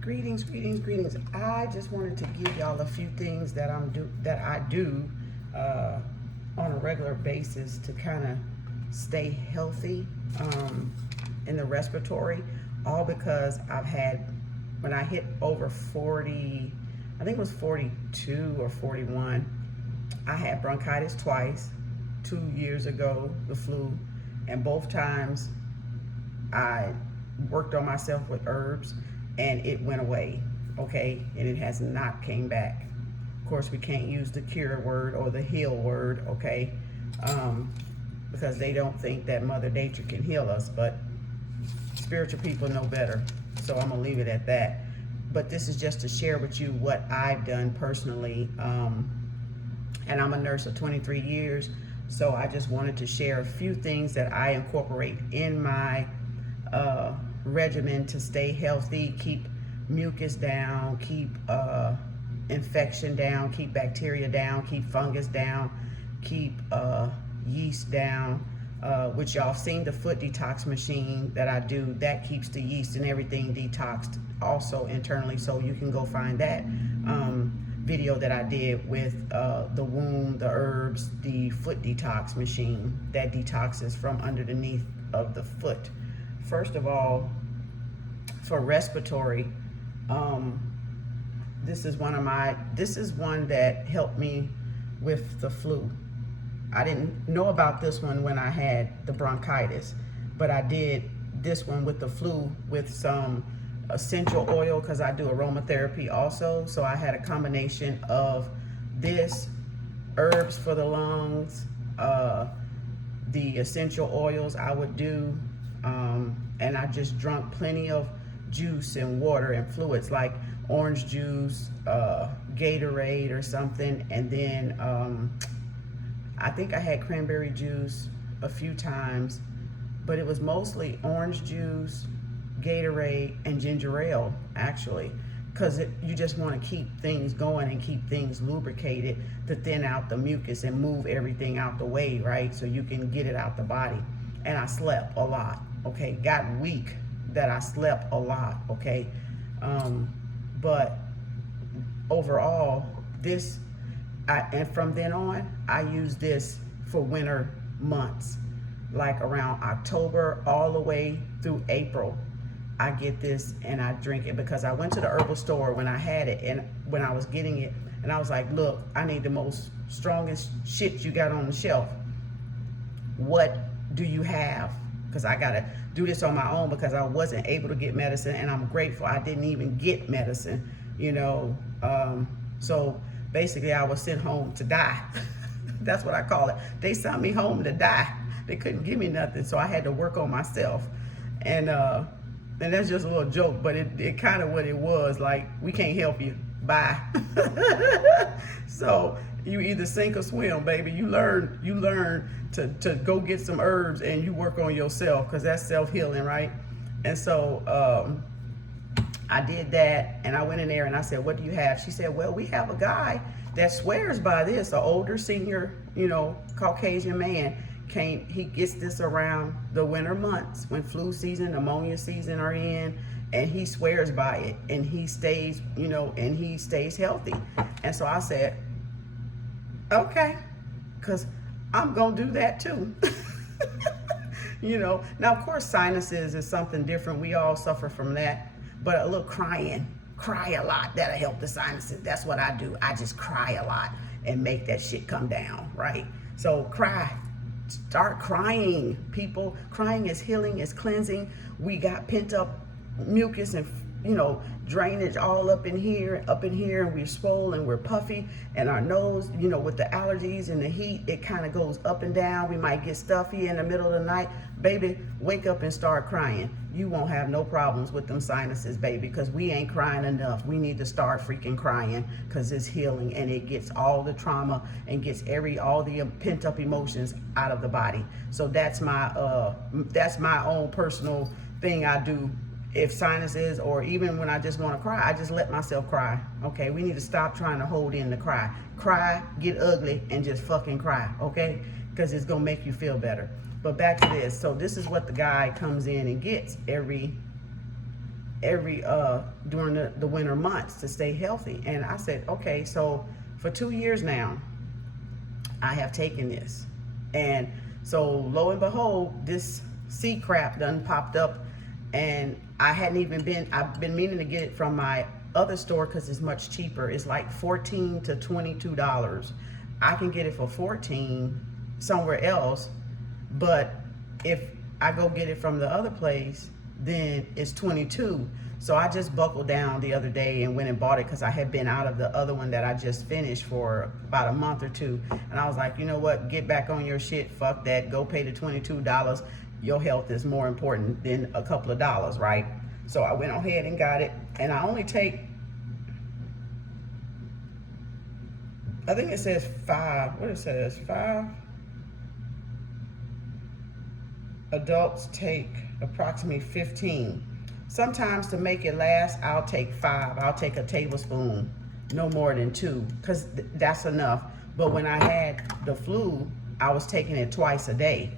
Greetings, greetings, greetings. I just wanted to give y'all a few things that I do on a regular basis to kind of stay healthy in the respiratory. All because I've had, when I hit over 40, I think it was 42 or 41, I had bronchitis twice. 2 years ago, the flu, and both times I worked on myself with herbs and it went away, okay? And it has not came back. Of course, we can't use the cure word or the heal word, okay? Because they don't think that Mother Nature can heal us, but spiritual people know better. So I'm gonna leave it at that. But this is just to share with you what I've done personally. And I'm a nurse of 23 years. So I just wanted to share a few things that I incorporate in my regimen to stay healthy, keep mucus down, keep infection down, keep bacteria down, keep fungus down, keep yeast down, which y'all seen the foot detox machine that I do. That keeps the yeast and everything detoxed also internally, so you can go find that video that I did with the womb, the herbs, the foot detox machine that detoxes from underneath of the foot. First of all, for respiratory, this is one that helped me with the flu. I didn't know about this one when I had the bronchitis, but I did this one with the flu with some essential oil, because I do aromatherapy also. So I had a combination of this, herbs for the lungs, the essential oils I would do, and I just drank plenty of juice and water and fluids like orange juice, Gatorade or something, and then I think I had cranberry juice a few times, but it was mostly orange juice, Gatorade, and ginger ale, actually, because you just want to keep things going and keep things lubricated to thin out the mucus and move everything out the way, right? So you can get it out the body. And I slept a lot, okay? Got weak that I slept a lot, okay? But overall, and from then on, I use this for winter months, like around October all the way through April. I get this and I drink it, because I went to the herbal store when I had it, and when I was getting it, and I was like, look, I need the most strongest shit you got on the shelf. What do you have? Because I gotta do this on my own, because I wasn't able to get medicine, and I'm grateful I didn't even get medicine, you know. So basically I was sent home to die. That's what I call it. They sent me home to die. They couldn't give me nothing, so I had to work on myself. And that's just a little joke, but it kind of what it was, like, we can't help you, bye. So you either sink or swim, baby. You learn to go get some herbs and you work on yourself, because that's self-healing, right? And so I did that, and I went in there and I said, what do you have? She said, well, we have a guy that swears by this, an older senior, you know, Caucasian man. He gets this around the winter months when flu season, pneumonia season are in, and he swears by it, and he stays, you know, and he stays healthy. And so I said, okay, because I'm gonna do that too. You know, now of course sinuses is something different. We all suffer from that, but a little cry a lot, that'll help the sinuses. That's what I do. I just cry a lot and make that shit come down, right? So cry. Start crying, people. Crying is healing, is cleansing. We got pent up mucus and, you know, drainage all up in here, and we're swollen, we're puffy, and our nose, you know, with the allergies and the heat, it kind of goes up and down. We might get stuffy in the middle of the night. Baby, wake up and start crying. You won't have no problems with them sinuses, baby, because we ain't crying enough. We need to start freaking crying, because it's healing, and it gets all the trauma and gets all the pent up emotions out of the body. So that's my own personal thing I do. If sinuses, or even when I just want to cry, I just let myself cry. Okay, we need to stop trying to hold in the cry. Cry, get ugly, and just fucking cry, okay? Because it's gonna make you feel better. But back to this. So this is what the guy comes in and gets every every during the winter months to stay healthy. And I said, okay, so for 2 years now, I have taken this. And so lo and behold, this sea crap done popped up, and I've been meaning to get it from my other store because it's much cheaper. It's like $14 to $22. I can get it for $14 somewhere else, but if I go get it from the other place, then it's $22. So I just buckled down the other day and went and bought it because I had been out of the other one that I just finished for about a month or two. And I was like, you know what? Get back on your shit. Fuck that. Go pay the $22. Your health is more important than a couple of dollars, right? So I went ahead and got it. And I only take, I think it says 5. What it says? 5. Adults take approximately 15. Sometimes to make it last, I'll take 5. I'll take a tablespoon, no more than 2, because that's enough. But when I had the flu, I was taking it twice a day.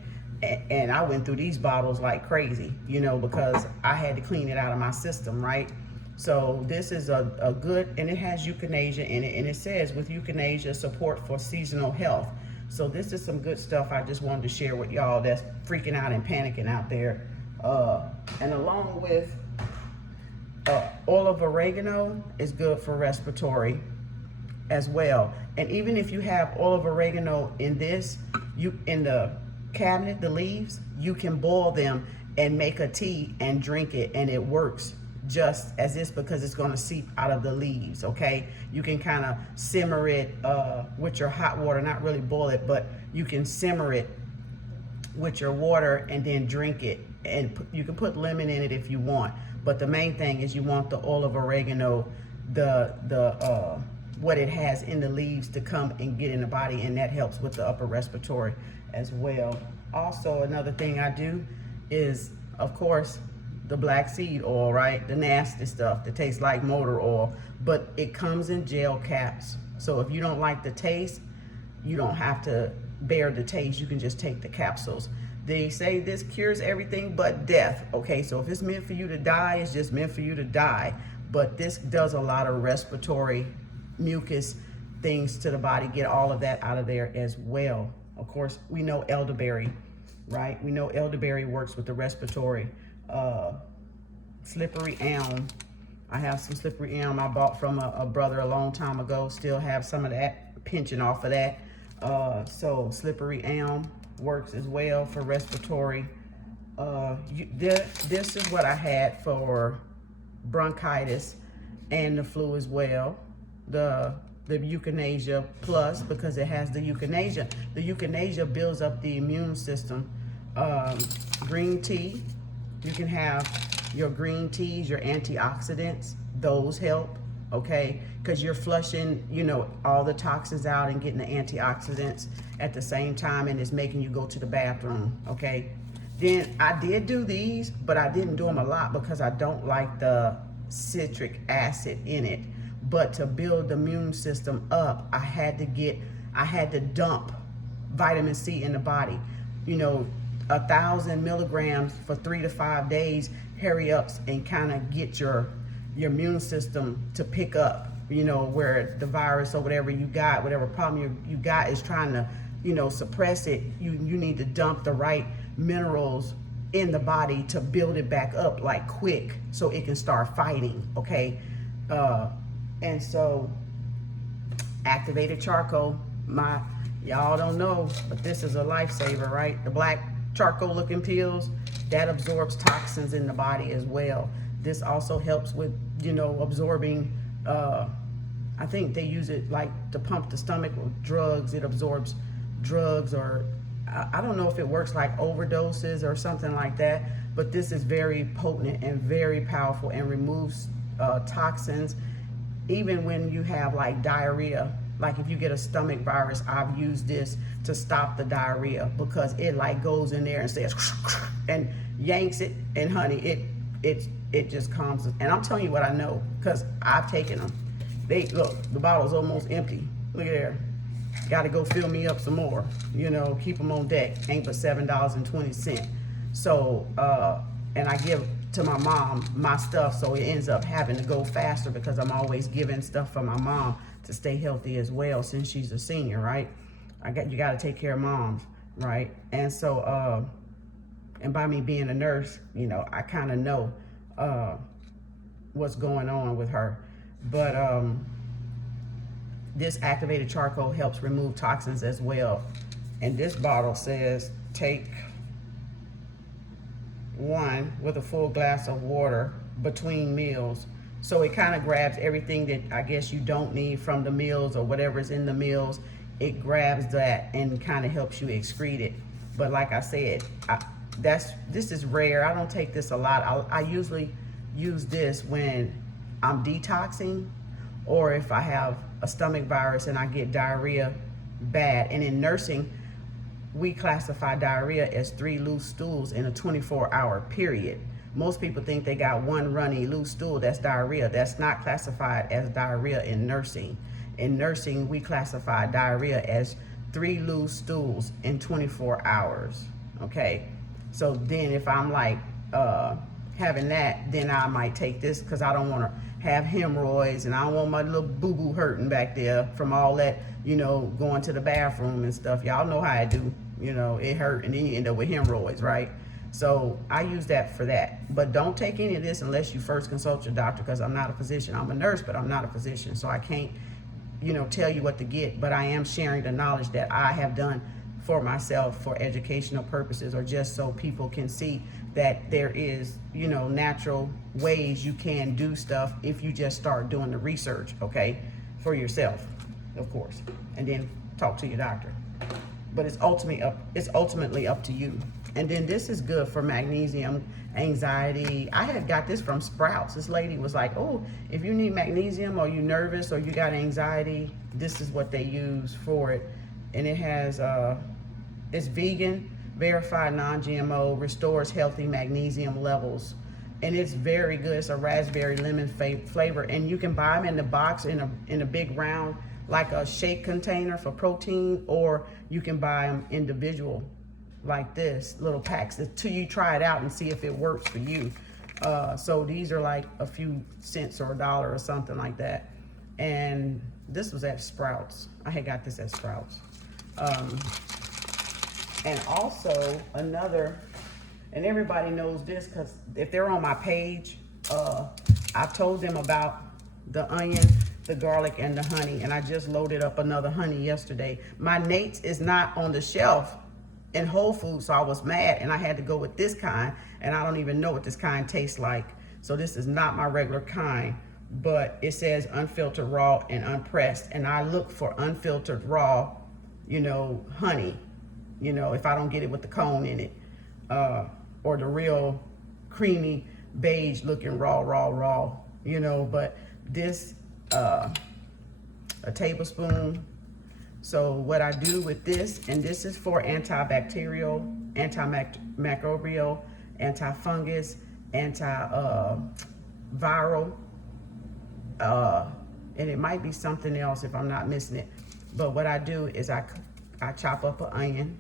And I went through these bottles like crazy, you know, because I had to clean it out of my system, right? So this is a good, and it has euthanasia in it. And it says, with euthanasia, support for seasonal health. So this is some good stuff I just wanted to share with y'all that's freaking out and panicking out there. And along with oil of oregano is good for respiratory as well. And even if you have oil of oregano in this, in the cabinet, the leaves, you can boil them and make a tea and drink it, and it works just as this because it's going to seep out of the leaves. Okay, you can kind of simmer it with your hot water, not really boil it, but you can simmer it with your water and then drink it. And you can put lemon in it if you want, but the main thing is you want the oil of oregano, what it has in the leaves, to come and get in the body, and that helps with the upper respiratory as well. Also, another thing I do is, of course, the black seed oil, right? The nasty stuff that tastes like motor oil, but it comes in gel caps. So if you don't like the taste, you don't have to bear the taste. You can just take the capsules. They say this cures everything but death. Okay, so if it's meant for you to die, it's just meant for you to die. But this does a lot of respiratory mucus things to the body, get all of that out of there as well. Of course, we know elderberry, right? We know elderberry works with the respiratory. Slippery elm. I have some slippery elm I bought from a brother a long time ago. Still have some of that, pinching off of that. So slippery elm works as well for respiratory. This is what I had for bronchitis and the flu as well. The euthanasia plus, because it has the euthanasia. The euthanasia builds up the immune system. Green tea, you can have your green teas, your antioxidants, those help, okay? Because you're flushing, you know, all the toxins out and getting the antioxidants at the same time, and it's making you go to the bathroom, okay? Then I did do these, but I didn't do them a lot because I don't like the citric acid in it. But to build the immune system up, I had to dump vitamin C in the body. You know, 1,000 milligrams for 3 to 5 days. Hurry up and kind of get your immune system to pick up, you know, where the virus or whatever you got, whatever problem you got is trying to, you know, suppress it. You need to dump the right minerals in the body to build it back up like quick so it can start fighting, okay? And so activated charcoal, y'all don't know, but this is a lifesaver, right? The black charcoal looking pills, that absorbs toxins in the body as well. This also helps with, you know, absorbing, I think they use it like to pump the stomach with drugs. It absorbs drugs, or I don't know if it works like overdoses or something like that, but this is very potent and very powerful and removes toxins. Even when you have like diarrhea, like if you get a stomach virus, I've used this to stop the diarrhea because it like goes in there and says and yanks it, and honey, it just calms it. And I'm telling you what I know because I've taken them. Look, the bottle's almost empty. Look at there. Got to go fill me up some more. You know, keep them on deck. Ain't but $7.20. So, and I give to my mom my stuff, so it ends up having to go faster because I'm always giving stuff for my mom to stay healthy as well, since she's a senior, right? You got to take care of moms, right? And so and by me being a nurse, you know, I kind of know what's going on with her. But this activated charcoal helps remove toxins as well. And this bottle says take 1 with a full glass of water between meals. So it kind of grabs everything that I guess you don't need from the meals or whatever's in the meals. It grabs that and kind of helps you excrete it. But like I said, this is rare. I don't take this a lot. I usually use this when I'm detoxing, or if I have a stomach virus and I get diarrhea bad. And in nursing, we classify diarrhea as 3 loose stools in a 24-hour period. Most people think they got 1 runny loose stool, that's diarrhea. That's not classified as diarrhea in nursing. In nursing, we classify diarrhea as 3 loose stools in 24 hours, okay? So then if I'm like having that, then I might take this because I don't want to have hemorrhoids and I don't want my little boo-boo hurting back there from all that, you know, going to the bathroom and stuff. Y'all know how I do, you know, it hurt and then you end up with hemorrhoids, right? So I use that for that. But don't take any of this unless you first consult your doctor, because I'm not a physician. I'm a nurse, but I'm not a physician. So I can't, you know, tell you what to get, but I am sharing the knowledge that I have done for myself for educational purposes, or just so people can see that there is, you know, natural ways you can do stuff if you just start doing the research, okay, for yourself, of course, and then talk to your doctor. But it's ultimately up to you. And then this is good for magnesium, anxiety. I had got this from Sprouts. This lady was like, oh, if you need magnesium or you nervous or you got anxiety, this is what they use for it. And it has, it's vegan, verified non-GMO, restores healthy magnesium levels. And it's very good. It's a raspberry lemon flavor. And you can buy them in the box in a big round, like a shake container for protein, or you can buy them individual like this, little packs, till you try it out and see if it works for you. So these are like a few cents or $1 or something like that. And this was at Sprouts. I had got this at Sprouts. And also another, and everybody knows this because if they're on my page, I've told them about the onion, the garlic, and the honey. And I just loaded up another honey yesterday. My Nate's is not on the shelf in Whole Foods, so I was mad and I had to go with this kind, and I don't even know what this kind tastes like. So this is not my regular kind, but it says unfiltered raw and unpressed, and I look for unfiltered raw, you know, honey, you know, if I don't get it with the cone in it, or the real creamy beige looking raw, you know. But this a tablespoon. So what I do with this, and this is for antibacterial, antimicrobial, antifungus, antiviral, and it might be something else if I'm not missing it. But what I do is I chop up an onion,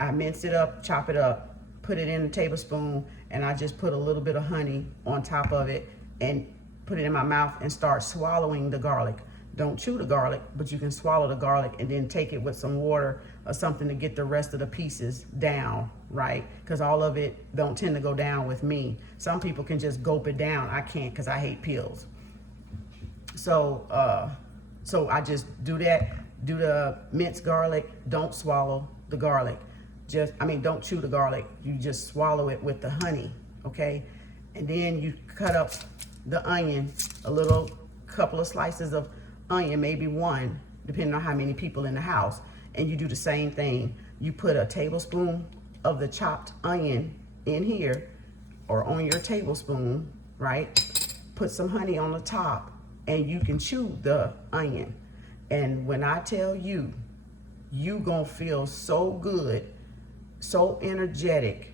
I mince it up, chop it up, put it in a tablespoon, and I just put a little bit of honey on top of it and put it in my mouth and start swallowing the garlic. Don't chew the garlic, but you can swallow the garlic and then take it with some water or something to get the rest of the pieces down, right? Because all of it don't tend to go down with me. Some people can just gulp it down. I can't because I hate pills. So I just do that, do the minced garlic, don't swallow the garlic. Don't chew the garlic. You just swallow it with the honey, okay? And then you cut up the onion, a couple of slices of onion, maybe 1, depending on how many people in the house. And you do the same thing. You put a tablespoon of the chopped onion in here or on your tablespoon, right? Put some honey on the top and you can chew the onion. And when I tell you, you gonna feel so good, so energetic.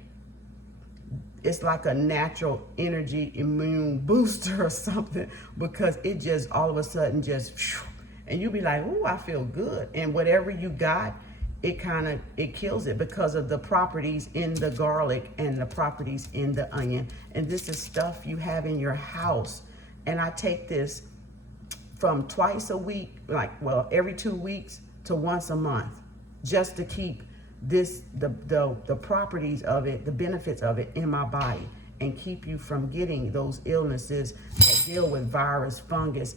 It's like a natural energy immune booster or something, because it just all of a sudden just, and you be like, ooh, I feel good. And whatever you got it kills it because of the properties in the garlic and the properties in the onion. And this is stuff you have in your house. And I take this from twice a week, like, well, every 2 weeks to once a month, just to keep this, the properties of it, the benefits of it in my body, and keep you from getting those illnesses that deal with virus, fungus,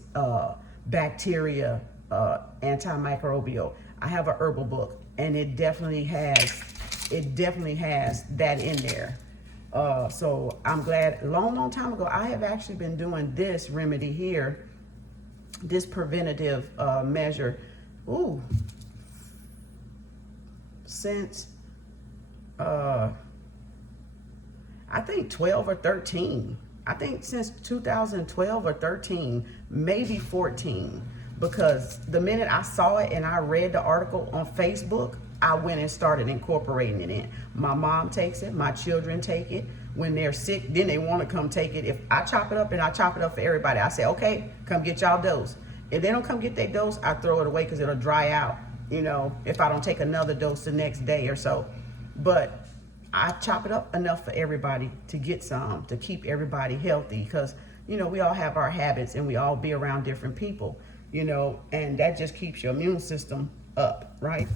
bacteria, antimicrobial. I have a herbal book, and it definitely has that in there. So I'm glad. Long time ago, I have actually been doing this remedy here, this preventative measure, since I think 12 or 13. I think since 2012 or 13, maybe 14. Because the minute I saw it and I read the article on Facebook, I went and started incorporating it in. My mom takes it, my children take it. When they're sick, then they want to come take it. If I chop it up, and I chop it up for everybody, I say, okay, come get y'all dose. If they don't come get their dose, I throw it away because it'll dry out, you know, if I don't take another dose the next day or so. But I chop it up enough for everybody to get some, to keep everybody healthy, because, you know, we all have our habits and we all be around different people, you know, and that just keeps your immune system up, right?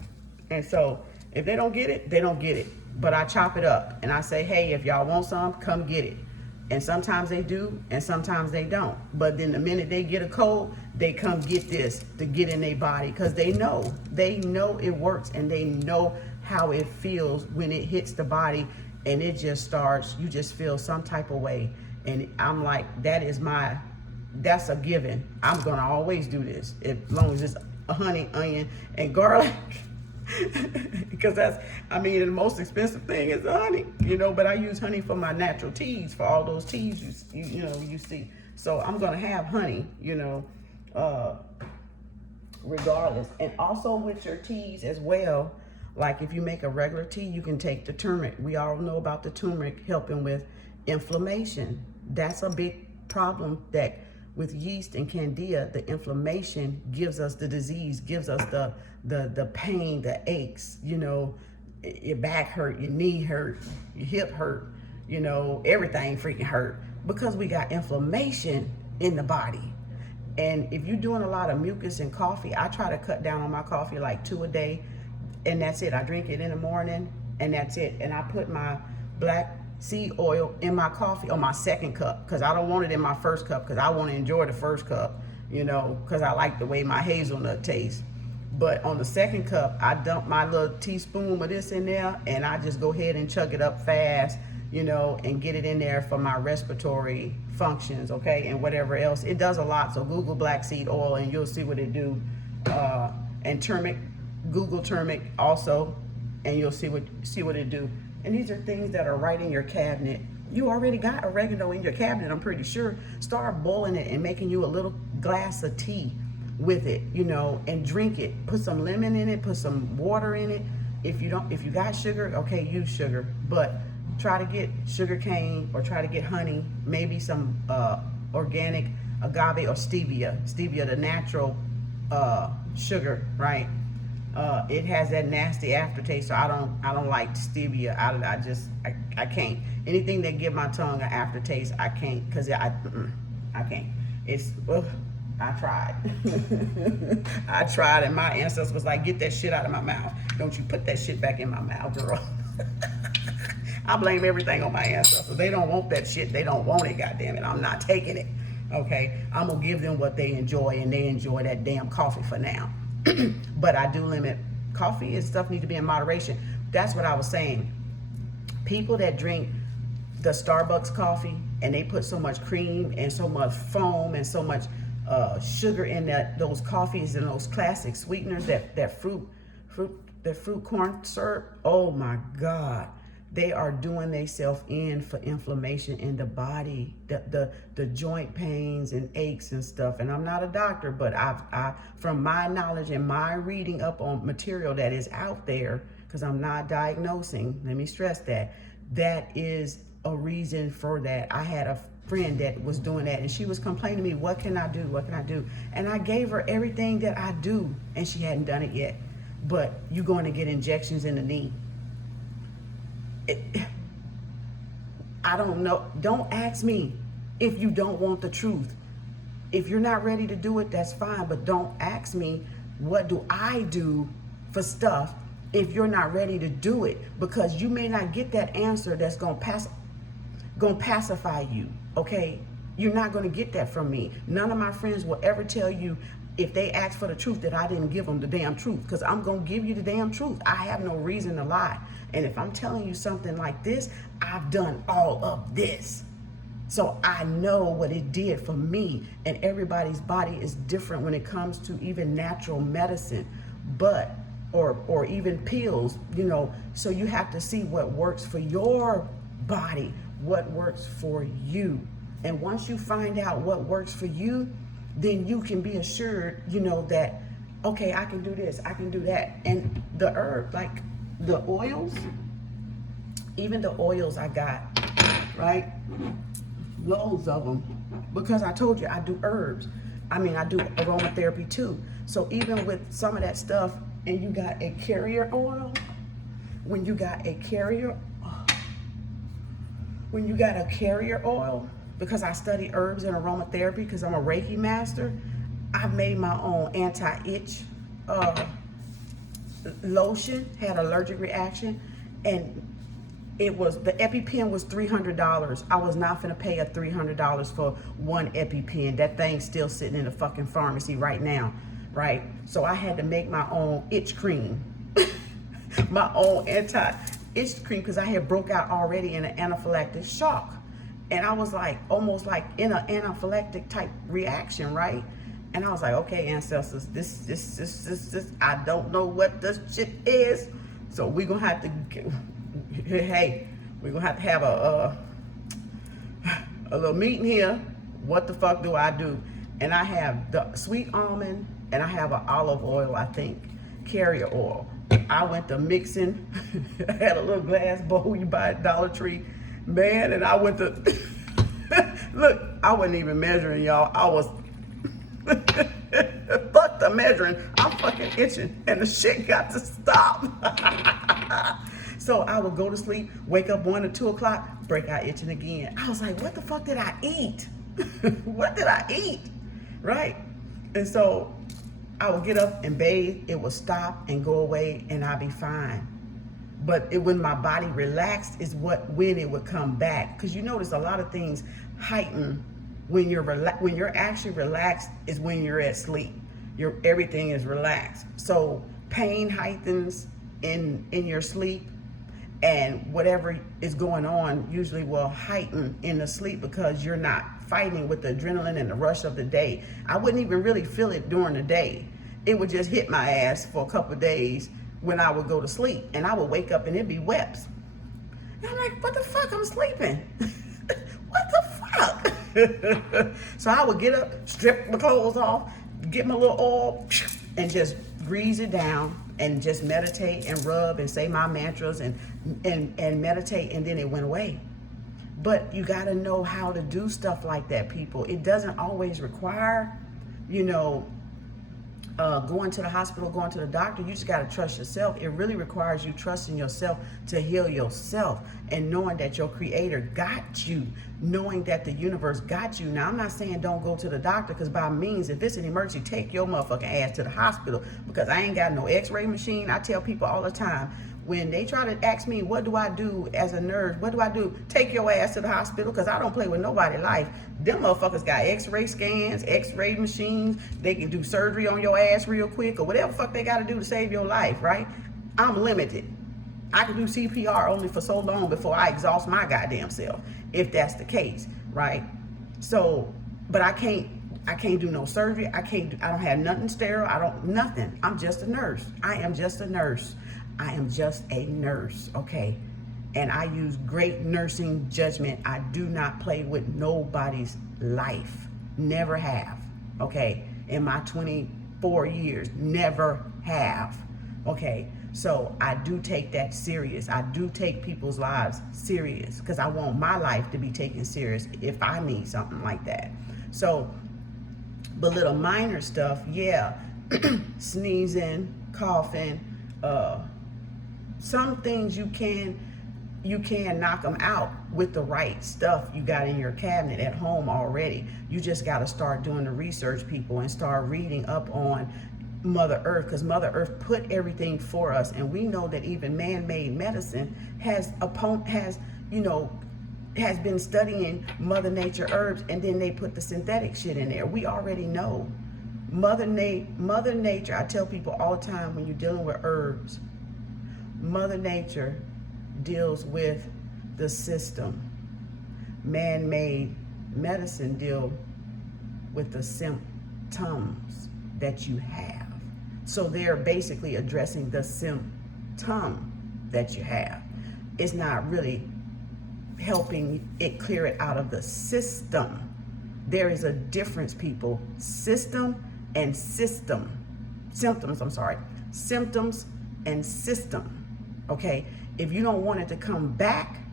And so if they don't get it, they don't get it. But I chop it up and I say, hey, if y'all want some, come get it. And sometimes they do, and sometimes they don't. But then the minute they get a cold, they come get this to get in their body, because they know it works, and they know how it feels when it hits the body, and it just starts, you just feel some type of way. And I'm like, that's a given. I'm gonna always do this as long as it's honey, onion, and garlic. Because that's, I mean, the most expensive thing is the honey, you know, but I use honey for my natural teas, for all those teas you know, you see. So I'm gonna have honey, you know, regardless. And also with your teas as well, like if you make a regular tea, you can take the turmeric. We all know about the turmeric helping with inflammation. That's a big problem, that with yeast and candida, the inflammation gives us the disease, gives us the pain, the aches, you know, your back hurt, your knee hurt, your hip hurt, you know, everything freaking hurt, because we got inflammation in the body. And if you're doing a lot of mucus and coffee, I try to cut down on my coffee, like 2 a day, and that's it. I drink it in the morning, and that's it. And I put my black seed oil in my coffee on my second cup, because I don't want it in my first cup, because I want to enjoy the first cup, you know, because I like the way my hazelnut tastes. But on the second cup, I dump my little teaspoon of this in there, and I just go ahead and chug it up fast, you know, and get it in there for my respiratory functions, okay, and whatever else. It does a lot. So Google black seed oil and you'll see what it do. And turmeric, Google turmeric also, and you'll see what it do. And these are things that are right in your cabinet. You already got oregano in your cabinet, I'm pretty sure. Start boiling it and making you a little glass of tea with it, you know, and drink it. Put some lemon in it, put some water in it. If you got sugar, okay, use sugar, but try to get sugar cane, or try to get honey, maybe some organic agave or stevia, the natural sugar, right? It has that nasty aftertaste, so I don't like stevia. I can't. Anything that give my tongue an aftertaste, I can't, because I can't. It's, I tried. I tried, and my ancestors was like, get that shit out of my mouth. Don't you put that shit back in my mouth, girl. I blame everything on my ancestors. They don't want that shit. They don't want it, goddammit. I'm not taking it, okay? I'm gonna give them what they enjoy, and they enjoy that damn coffee for now. But I do limit coffee and stuff, need to be in moderation. That's what I was saying. People that drink the Starbucks coffee, and they put so much cream and so much foam and so much sugar in those coffees and those classic sweeteners, that fruit corn syrup, oh my God. They are doing themselves in for inflammation in the body, the joint pains and aches and stuff. And I'm not a doctor, but I from my knowledge and my reading up on material that is out there, because I'm not diagnosing, let me stress that is a reason for that. I had a friend that was doing that, and she was complaining to me, what can I do? What can I do? And I gave her everything that I do, and she hadn't done it yet. but you're going to get injections in the knee. I don't know. Don't ask me if you don't want the truth. If you're not ready to do it, that's fine, but don't ask me what do I do for stuff if you're not ready to do it, because you may not get that answer that's going to pacify you, okay? You're not going to get that from me. None of my friends will ever tell you, if they ask for the truth, that I didn't give them the damn truth, because I'm going to give you the damn truth. I have no reason to lie. And if I'm telling you something like this, I've done all of this. So I know what it did for me, and everybody's body is different when it comes to even natural medicine, or even pills, you know. So you have to see what works for your body, what works for you. And once you find out what works for you, then you can be assured, you know, that, okay, I can do this, I can do that. And the herb, like the oils, even the oils I got, right? Loads of them, because I told you I do herbs. I mean, I do aromatherapy too. So even with some of that stuff, and you got a carrier oil, when you got a carrier oil, because I study herbs and aromatherapy, because I'm a Reiki master, I've made my own anti-itch lotion, had allergic reaction, and it was, the EpiPen was $300. I was not gonna pay a $300 for one EpiPen. That thing's still sitting in the fucking pharmacy right now, right? So I had to make my own itch cream, my own anti-itch cream, because I had broke out already in an anaphylactic shock. And I was like, almost like in an anaphylactic type reaction, right? And I was like, okay, ancestors, this, I don't know what this shit is. So we're gonna have to hey, we're gonna have a little meeting here. What the fuck do I do? And I have the sweet almond, and I have an olive oil, I think, carrier oil. I went to mixing. I had a little glass bowl you buy at Dollar Tree, man, and I went to look, I wasn't even measuring, y'all. I was fuck the measuring. I'm fucking itching, and the shit got to stop. So I would go to sleep, wake up 1 or 2 o'clock, break out itching again. I was like, what the fuck did I eat? What did I eat? Right? And so I would get up and bathe, it would stop and go away, and I'd be fine. But when my body relaxed is when it would come back. Because you notice a lot of things heighten when you're actually relaxed is when you're at sleep. Everything is relaxed. So pain heightens in your sleep, and whatever is going on usually will heighten in the sleep, because you're not fighting with the adrenaline and the rush of the day. I wouldn't even really feel it during the day. It would just hit my ass for a couple of days when I would go to sleep, and I would wake up and it'd be weps. And I'm like, what the fuck? I'm sleeping. What the fuck? So I would get up, strip my clothes off, get my little oil, and just grease it down, and just meditate and rub and say my mantras and meditate, and then it went away. But you got to know how to do stuff like that, people. It doesn't always require, you know, going to the hospital, going to the doctor. You just got to trust yourself. It really requires you trusting yourself to heal yourself, and knowing that your creator got you, knowing that the universe got you. Now, I'm not saying don't go to the doctor, because by means, if it's an emergency, take your motherfucking ass to the hospital, because I ain't got no x-ray machine. I tell people all the time, when they try to ask me, what do I do as a nurse? What do I do? Take your ass to the hospital, because I don't play with nobody's life. Them motherfuckers got x-ray scans, x-ray machines. They can do surgery on your ass real quick, or whatever the fuck they got to do to save your life, right? I'm limited. I can do CPR only for so long before I exhaust my goddamn self, if that's the case, right? So, but I can't do no surgery. I don't have nothing sterile. Nothing. I'm just a nurse. I am just a nurse. I am just a nurse, okay? And I use great nursing judgment. I do not play with nobody's life. Never have, okay? In my 24 years, never have, okay? So I do take that serious. I do take people's lives serious, because I want my life to be taken serious if I need something like that. So, but little minor stuff, yeah, sneezing, coughing, some things you can knock them out with the right stuff you got in your cabinet at home already. You just got to start doing the research, people, and start reading up on Mother Earth, because Mother Earth put everything for us, and we know that even man-made medicine has been studying Mother Nature herbs, and then they put the synthetic shit in there. We already know. Mother Nature, I tell people all the time, when you're dealing with herbs, Mother Nature deals with the system. Man-made medicine deal with the symptoms that you have. So they're basically addressing the symptom that you have. It's not really helping it clear it out of the system. There is a difference, people. System and system. Symptoms, I'm sorry. Symptoms and system. Okay? If you don't want it to come back,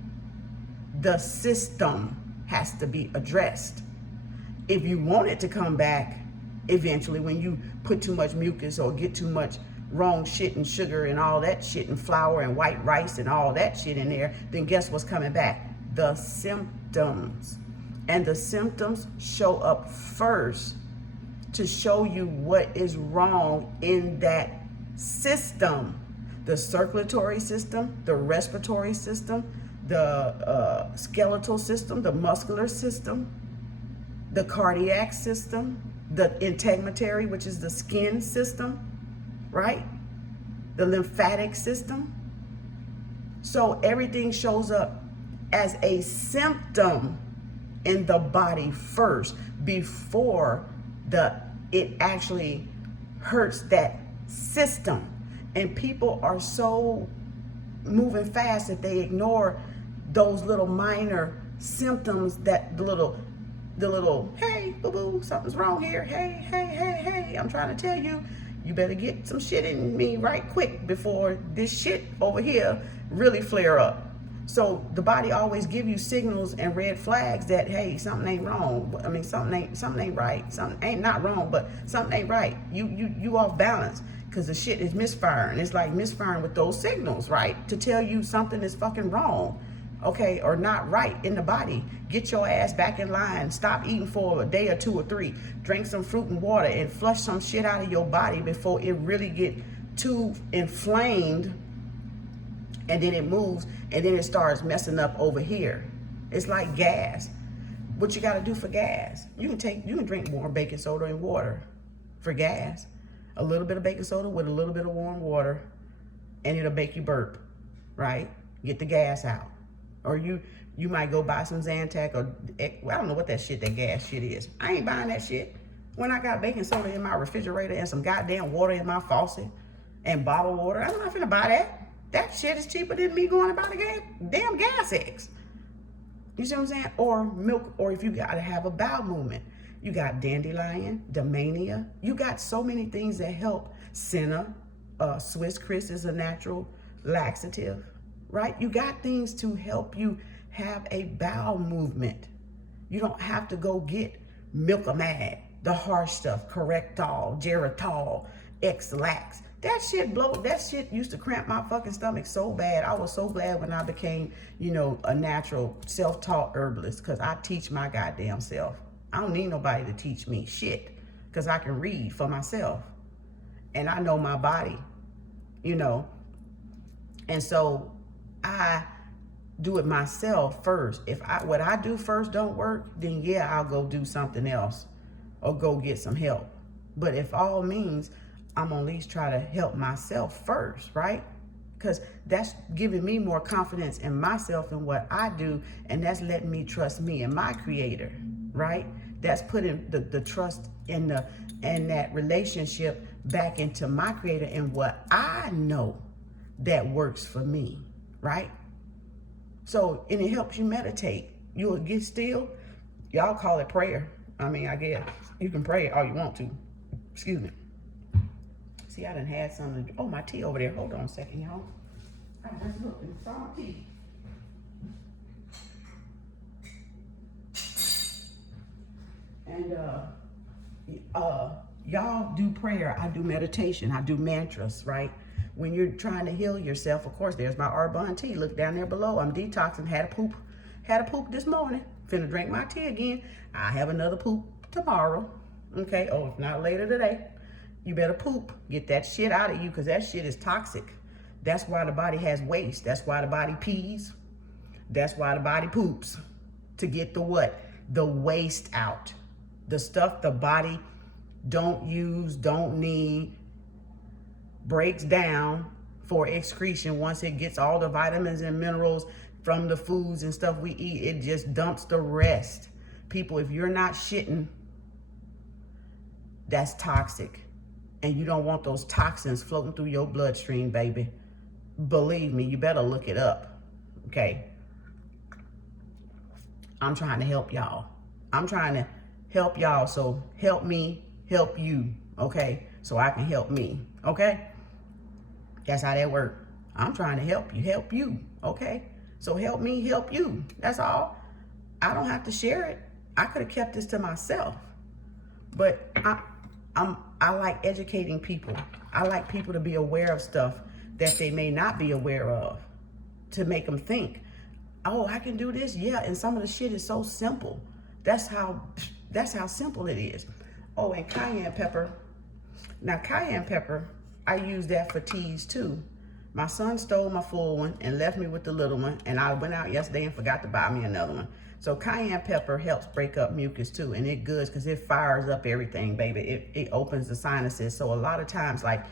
the system has to be addressed. If you want it to come back, eventually, when you put too much mucus or get too much wrong shit and sugar and all that shit and flour and white rice and all that shit in there, then guess what's coming back? The symptoms. And the symptoms show up first to show you what is wrong in that system. The circulatory system, the respiratory system, the skeletal system, the muscular system, the cardiac system, the integumentary, which is the skin system, right? The lymphatic system. So everything shows up as a symptom in the body first before it actually hurts that system. And people are so moving fast that they ignore those little minor symptoms, that the little, hey, boo-boo, something's wrong here. Hey, I'm trying to tell you, you better get some shit in me right quick before this shit over here really flare up. So the body always give you signals and red flags that, hey, something ain't wrong. I mean, something ain't right. Something ain't not wrong, but something ain't right. You off balance, because the shit is misfiring. It's like misfiring with those signals, right? To tell you something is fucking wrong, okay, or not right in the body. Get your ass back in line. Stop eating for a day or 2 or 3. Drink some fruit and water and flush some shit out of your body before it really get too inflamed, and then it moves, and then it starts messing up over here. It's like gas. What you got to do for gas? You can drink warm baking soda and water for gas. A little bit of baking soda with a little bit of warm water, and it'll make you burp, right? Get the gas out. Or you might go buy some Zantac, or I don't know what that gas shit is. I ain't buying that shit. When I got baking soda in my refrigerator and some goddamn water in my faucet and bottled water, I'm not finna buy that. That shit is cheaper than me going to buy the damn gas eggs. You see what I'm saying? Or milk, or if you gotta have a bowel movement. You got dandelion, domania. You got so many things that help. Senna, Swiss Chris is a natural laxative, right? You got things to help you have a bowel movement. You don't have to go get Milkamad, the harsh stuff, Correctol, Geritol, X-Lax. That shit used to cramp my fucking stomach so bad. I was so glad when I became, a natural self-taught herbalist, because I teach my goddamn self. I don't need nobody to teach me shit, because I can read for myself. And I know my body, And so I do it myself first. If what I do first don't work, then yeah, I'll go do something else or go get some help. But if all means, I'm gonna at least try to help myself first, right? Because that's giving me more confidence in myself and what I do, and that's letting me trust me and my creator, right? That's putting the trust in that relationship back into my creator and what I know that works for me, right? So, and it helps you meditate. You'll get still. Y'all call it prayer. I mean, I guess you can pray all you want to. Excuse me. See, I done had some. Oh, my tea over there. Hold on a second, y'all. I just looked and saw my tea. And y'all do prayer. I do meditation. I do mantras, right? when you're trying to heal yourself. Of course, there's my Arbonne tea. Look down there below. I'm detoxing. Had a poop this morning. Finna drink my tea again. I have another poop tomorrow. Okay, oh, if not later today. You better poop. Get that shit out of you, because that shit is toxic. That's why the body has waste. That's why the body pees. That's why the body poops. To get the what? The waste out. The stuff the body don't use, don't need, breaks down for excretion. Once it gets all the vitamins and minerals from the foods and stuff we eat, it just dumps the rest. People, if you're not shitting, that's toxic. And you don't want those toxins floating through your bloodstream, baby. Believe me, you better look it up, okay? I'm trying to help y'all. I'm trying to help y'all, so help me help you, okay? So I can help me, okay? That's how that works. I'm trying to help you, okay? So help me help you, that's all. I don't have to share it. I could have kept this to myself, but I like educating people. I like people to be aware of stuff that they may not be aware of, to make them think, oh, I can do this. Yeah, and some of the shit is so simple. That's how simple it is. Oh, and cayenne pepper. Now, cayenne pepper, I use that for teas too. My son stole my full one and left me with the little one, and I went out yesterday and forgot to buy me another one. So cayenne pepper helps break up mucus too, and it good because it fires up everything, baby. It opens the sinuses. So a lot of times, like,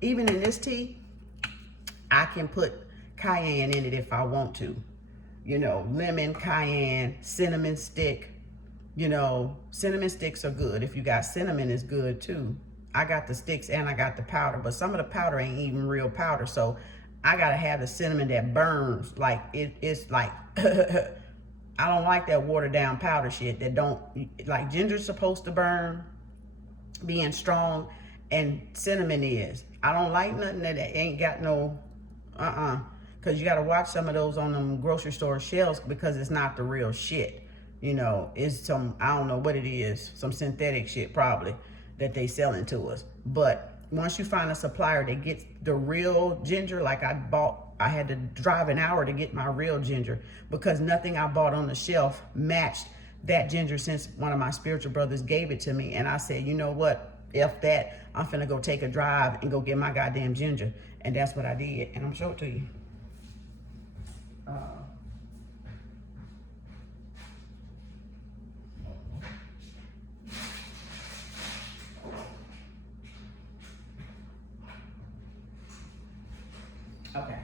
even in this tea, I can put cayenne in it if I want to. You know, lemon, cayenne, cinnamon stick. You know, cinnamon sticks are good. If you got cinnamon, it's good too. I got the sticks and I got the powder, but some of the powder ain't even real powder. So I gotta have the cinnamon that burns. Like, it's like, I don't like that watered down powder shit that don't, like, ginger's supposed to burn, being strong, and cinnamon is. I don't like nothing that ain't got no, because you gotta watch some of those on them grocery store shelves, because it's not the real shit. You know, it's some, I don't know what it is, some synthetic shit probably that they selling to us. But once you find a supplier that gets the real ginger, like I had to drive an hour to get my real ginger, because nothing I bought on the shelf matched that ginger since one of my spiritual brothers gave it to me. And I said, you know what, F that, I'm finna go take a drive and go get my goddamn ginger. And that's what I did, and I'm showing it to you. Okay,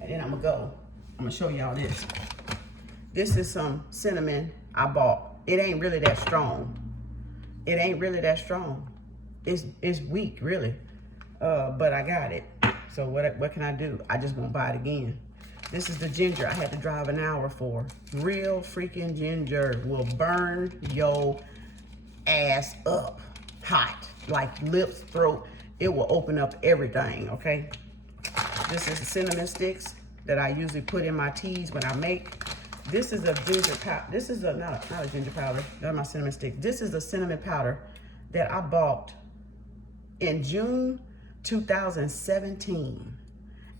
and then I'm gonna show y'all this. This is some cinnamon I bought. It ain't really that strong. It ain't really that strong. It's weak, really. But I got it. So what can I do? I just won't buy it again. This is the ginger I had to drive an hour for. Real freaking ginger will burn your ass up hot, like lips, throat. It will open up everything, okay? This is the cinnamon sticks that I usually put in my teas when I make. This is a ginger powder. This is not a ginger powder. That's my cinnamon sticks. This is the cinnamon powder that I bought in June 2017.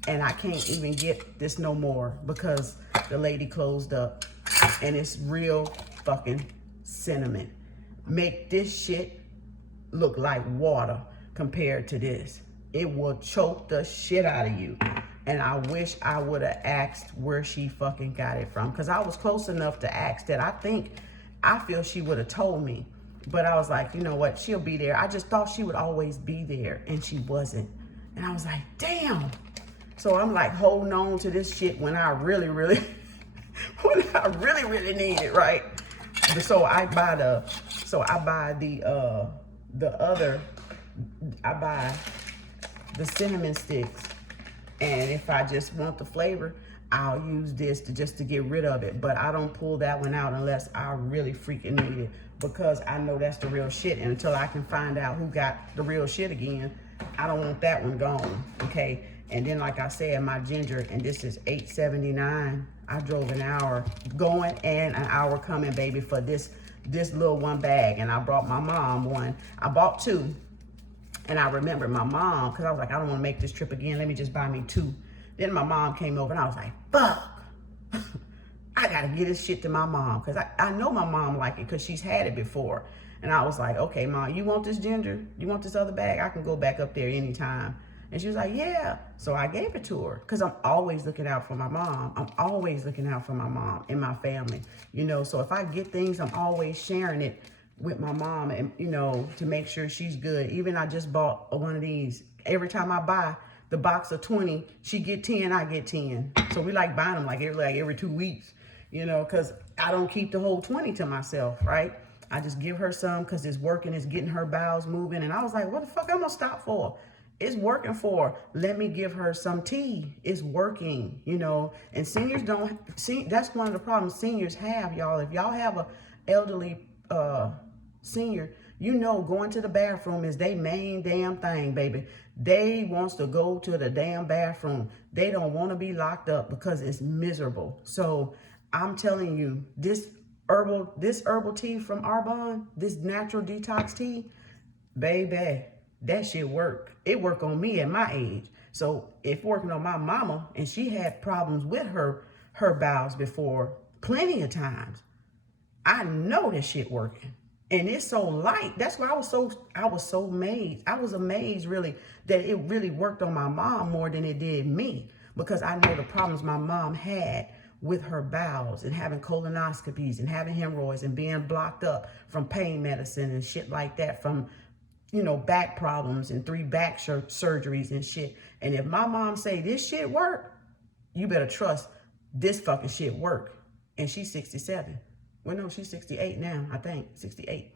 And I can't even get this no more because the lady closed up. And it's real fucking cinnamon. Make this shit look like water compared to this. It will choke the shit out of you. And I wish I would have asked where she fucking got it from. Because I was close enough to ask that I feel she would have told me. But I was like, you know what? She'll be there. I just thought she would always be there. And she wasn't. And I was like, damn. So I'm like holding on to this shit when I really, really, really need it, right? So I buy the cinnamon sticks, and if I just want the flavor, I'll use this just to get rid of it. But I don't pull that one out unless I really freaking need it, because I know that's the real shit. And until I can find out who got the real shit again, I don't want that one gone, okay? And then, like I said, my ginger, and this is $8.79. I drove an hour going and an hour coming, baby, for this little one bag. And I brought my mom one. I bought two. And I remember my mom, because I was like, I don't want to make this trip again. Let me just buy me 2. Then my mom came over and I was like, fuck. I got to get this shit to my mom, because I know my mom like it because she's had it before. And I was like, okay, Mom, you want this ginger? You want this other bag? I can go back up there anytime. And she was like, yeah. So I gave it to her because I'm always looking out for my mom. I'm always looking out for my mom and my family, you know. So if I get things, I'm always sharing it with my mom, and, you know, to make sure she's good. Even I just bought one of these. Every time I buy the box of 20, she get 10, I get 10. So we like buying them like every 2 weeks, you know, because I don't keep the whole 20 to myself, right? I just give her some because it's working, it's getting her bowels moving. And I was like, what the fuck I'm gonna stop for? It's working for her. Let me give her some tea. It's working, you know. And seniors don't see, that's one of the problems seniors have, y'all. If y'all have a elderly senior, you know, going to the bathroom is their main damn thing, baby. They wants to go to the damn bathroom. They don't want to be locked up because it's miserable. So I'm telling you, this herbal tea from Arbonne, this natural detox tea, baby, that shit work. It work on me at my age. So if working on my mama, and she had problems with her bowels before plenty of times, I know that shit working. And it's so light. That's why I was so amazed. I was amazed really that it really worked on my mom more than it did me, because I know the problems my mom had with her bowels and having colonoscopies and having hemorrhoids and being blocked up from pain medicine and shit like that, from, you know, back problems and 3 back surgeries and shit. And if my mom say this shit work, you better trust this fucking shit work. And she's 67. Well, no, she's 68 now, I think, 68.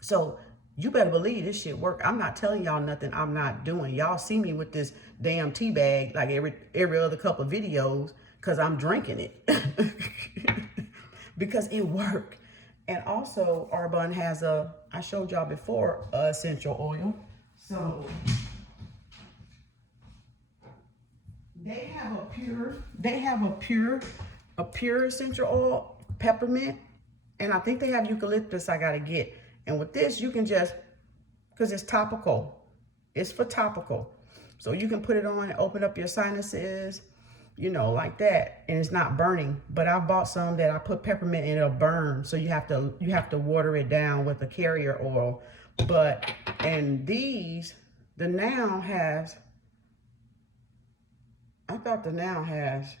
So you better believe this shit work. I'm not telling y'all nothing I'm not doing. Y'all see me with this damn tea bag like every other couple of videos, because I'm drinking it. Because it worked. And also, Arbonne has I showed y'all before, essential oil. So they have a pure essential oil, peppermint, and I think they have eucalyptus I gotta get. And with this, you can just, because it's topical, it's for topical. So you can put it on and open up your sinuses, you know, like that, and it's not burning. But I bought some that I put peppermint in, it'll burn, so you have to water it down with a carrier oil. But and these, the Now has, I thought the Now has,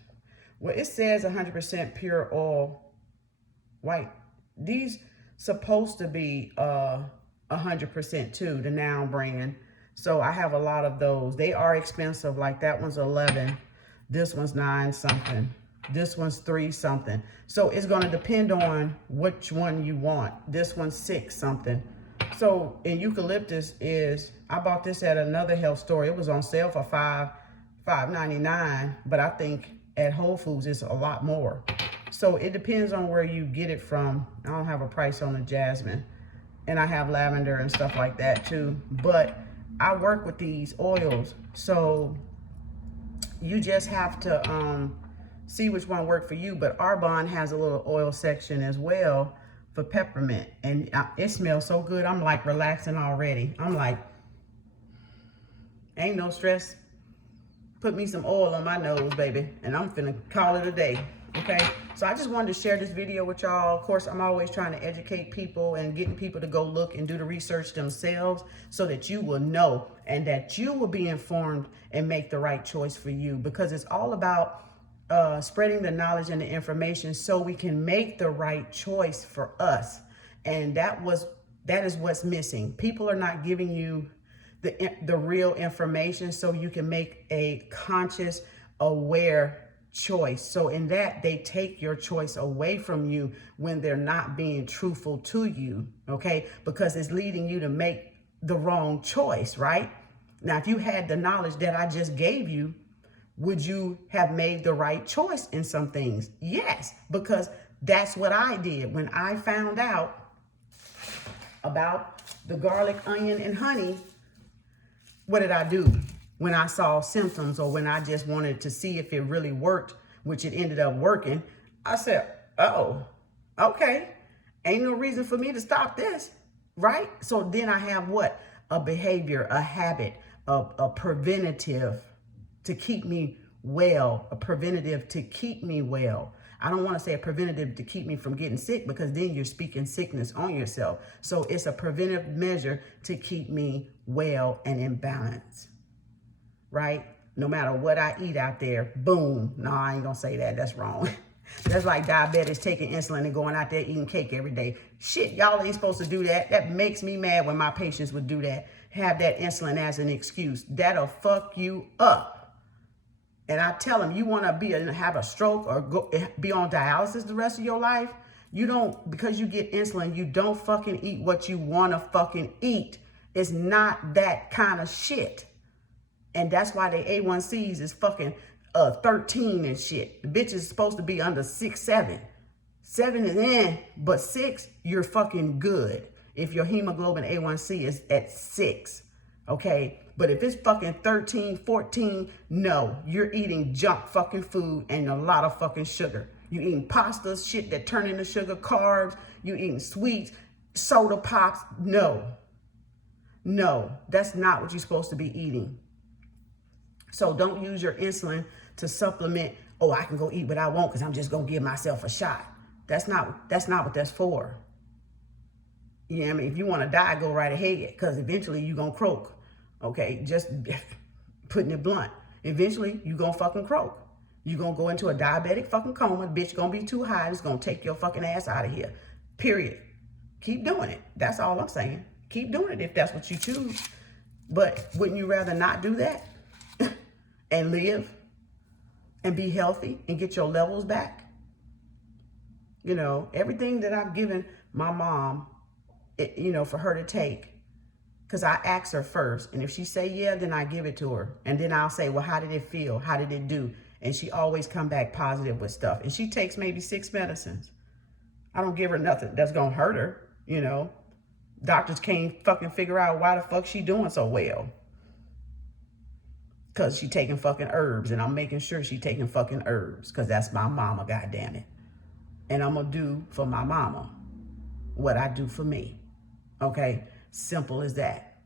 well, it says 100% pure oil white. These supposed to be 100% too, the Now brand. So I have a lot of those. They are expensive. Like that one's 11. This one's 9 something. This one's 3 something. So it's going to depend on which one you want. This one's 6 something. So, and eucalyptus is, I bought this at another health store. It was on sale for $5.99, but I think at Whole Foods it's a lot more. So it depends on where you get it from. I don't have a price on the jasmine, and I have lavender and stuff like that too. But I work with these oils, so you just have to see which one works for you. But Arbonne has a little oil section as well for peppermint, and it smells so good. I'm like relaxing already. I'm like, ain't no stress. Put me some oil on my nose, baby, and I'm finna call it a day. Okay, so I just wanted to share this video with y'all. Of course, I'm always trying to educate people and getting people to go look and do the research themselves, so that you will know and that you will be informed and make the right choice for you, because it's all about spreading the knowledge and the information so we can make the right choice for us. And that is what's missing. People are not giving you the real information so you can make a conscious, aware choice. So in that, they take your choice away from you when they're not being truthful to you, okay? Because it's leading you to make the wrong choice, right? Now, if you had the knowledge that I just gave you, would you have made the right choice in some things? Yes, because that's what I did. When I found out about the garlic, onion, and honey, what did I do? When I saw symptoms, or when I just wanted to see if it really worked, which it ended up working, I said, oh, okay. Ain't no reason for me to stop this, right? So then I have what? a behavior, a habit, a preventative to keep me well, a preventative to keep me well. I don't want to say a preventative to keep me from getting sick, because then you're speaking sickness on yourself. So it's a preventive measure to keep me well and in balance, right? No matter what I eat out there, boom. No, I ain't gonna say that. That's wrong. That's like diabetics taking insulin and going out there eating cake every day. Shit, y'all ain't supposed to do that. That makes me mad when my patients would do that. Have that insulin as an excuse. That'll fuck you up. And I tell them, you want to have a stroke or be on dialysis the rest of your life? You don't, because you get insulin, you don't fucking eat what you want to fucking eat. It's not that kind of shit. And that's why the A1Cs is fucking 13 and shit. The bitch is supposed to be under 6, 7. 7 is in, but 6, you're fucking good. If your hemoglobin A1C is at 6, okay? But if it's fucking 13, 14, no, you're eating junk fucking food and a lot of fucking sugar. You eating pasta, shit that turn into sugar, carbs. You eating sweets, soda pops. No, that's not what you're supposed to be eating. So don't use your insulin to supplement, oh, I can go eat what I want because I'm just going to give myself a shot. That's not what that's for. You know what I mean? If you want to die, go right ahead, because eventually you're going to croak. Okay, just putting it blunt. Eventually, you're going to fucking croak. You're going to go into a diabetic fucking coma. Bitch going to be too high. It's going to take your fucking ass out of here. Period. Keep doing it. That's all I'm saying. Keep doing it if that's what you choose. But wouldn't you rather not do that and live and be healthy and get your levels back? You know, everything that I've given my mom, for her to take, because I ask her first, and if she say yeah, then I give it to her, and then I'll say, well, how did it feel? How did it do? And she always come back positive with stuff, and she takes maybe 6 medicines. I don't give her nothing that's gonna hurt her. Doctors can't fucking figure out why the fuck she doing so well, because she taking fucking herbs, and I'm making sure she taking fucking herbs, because that's my mama, goddamn it. And I'm gonna do for my mama what I do for me. Okay? Simple as that.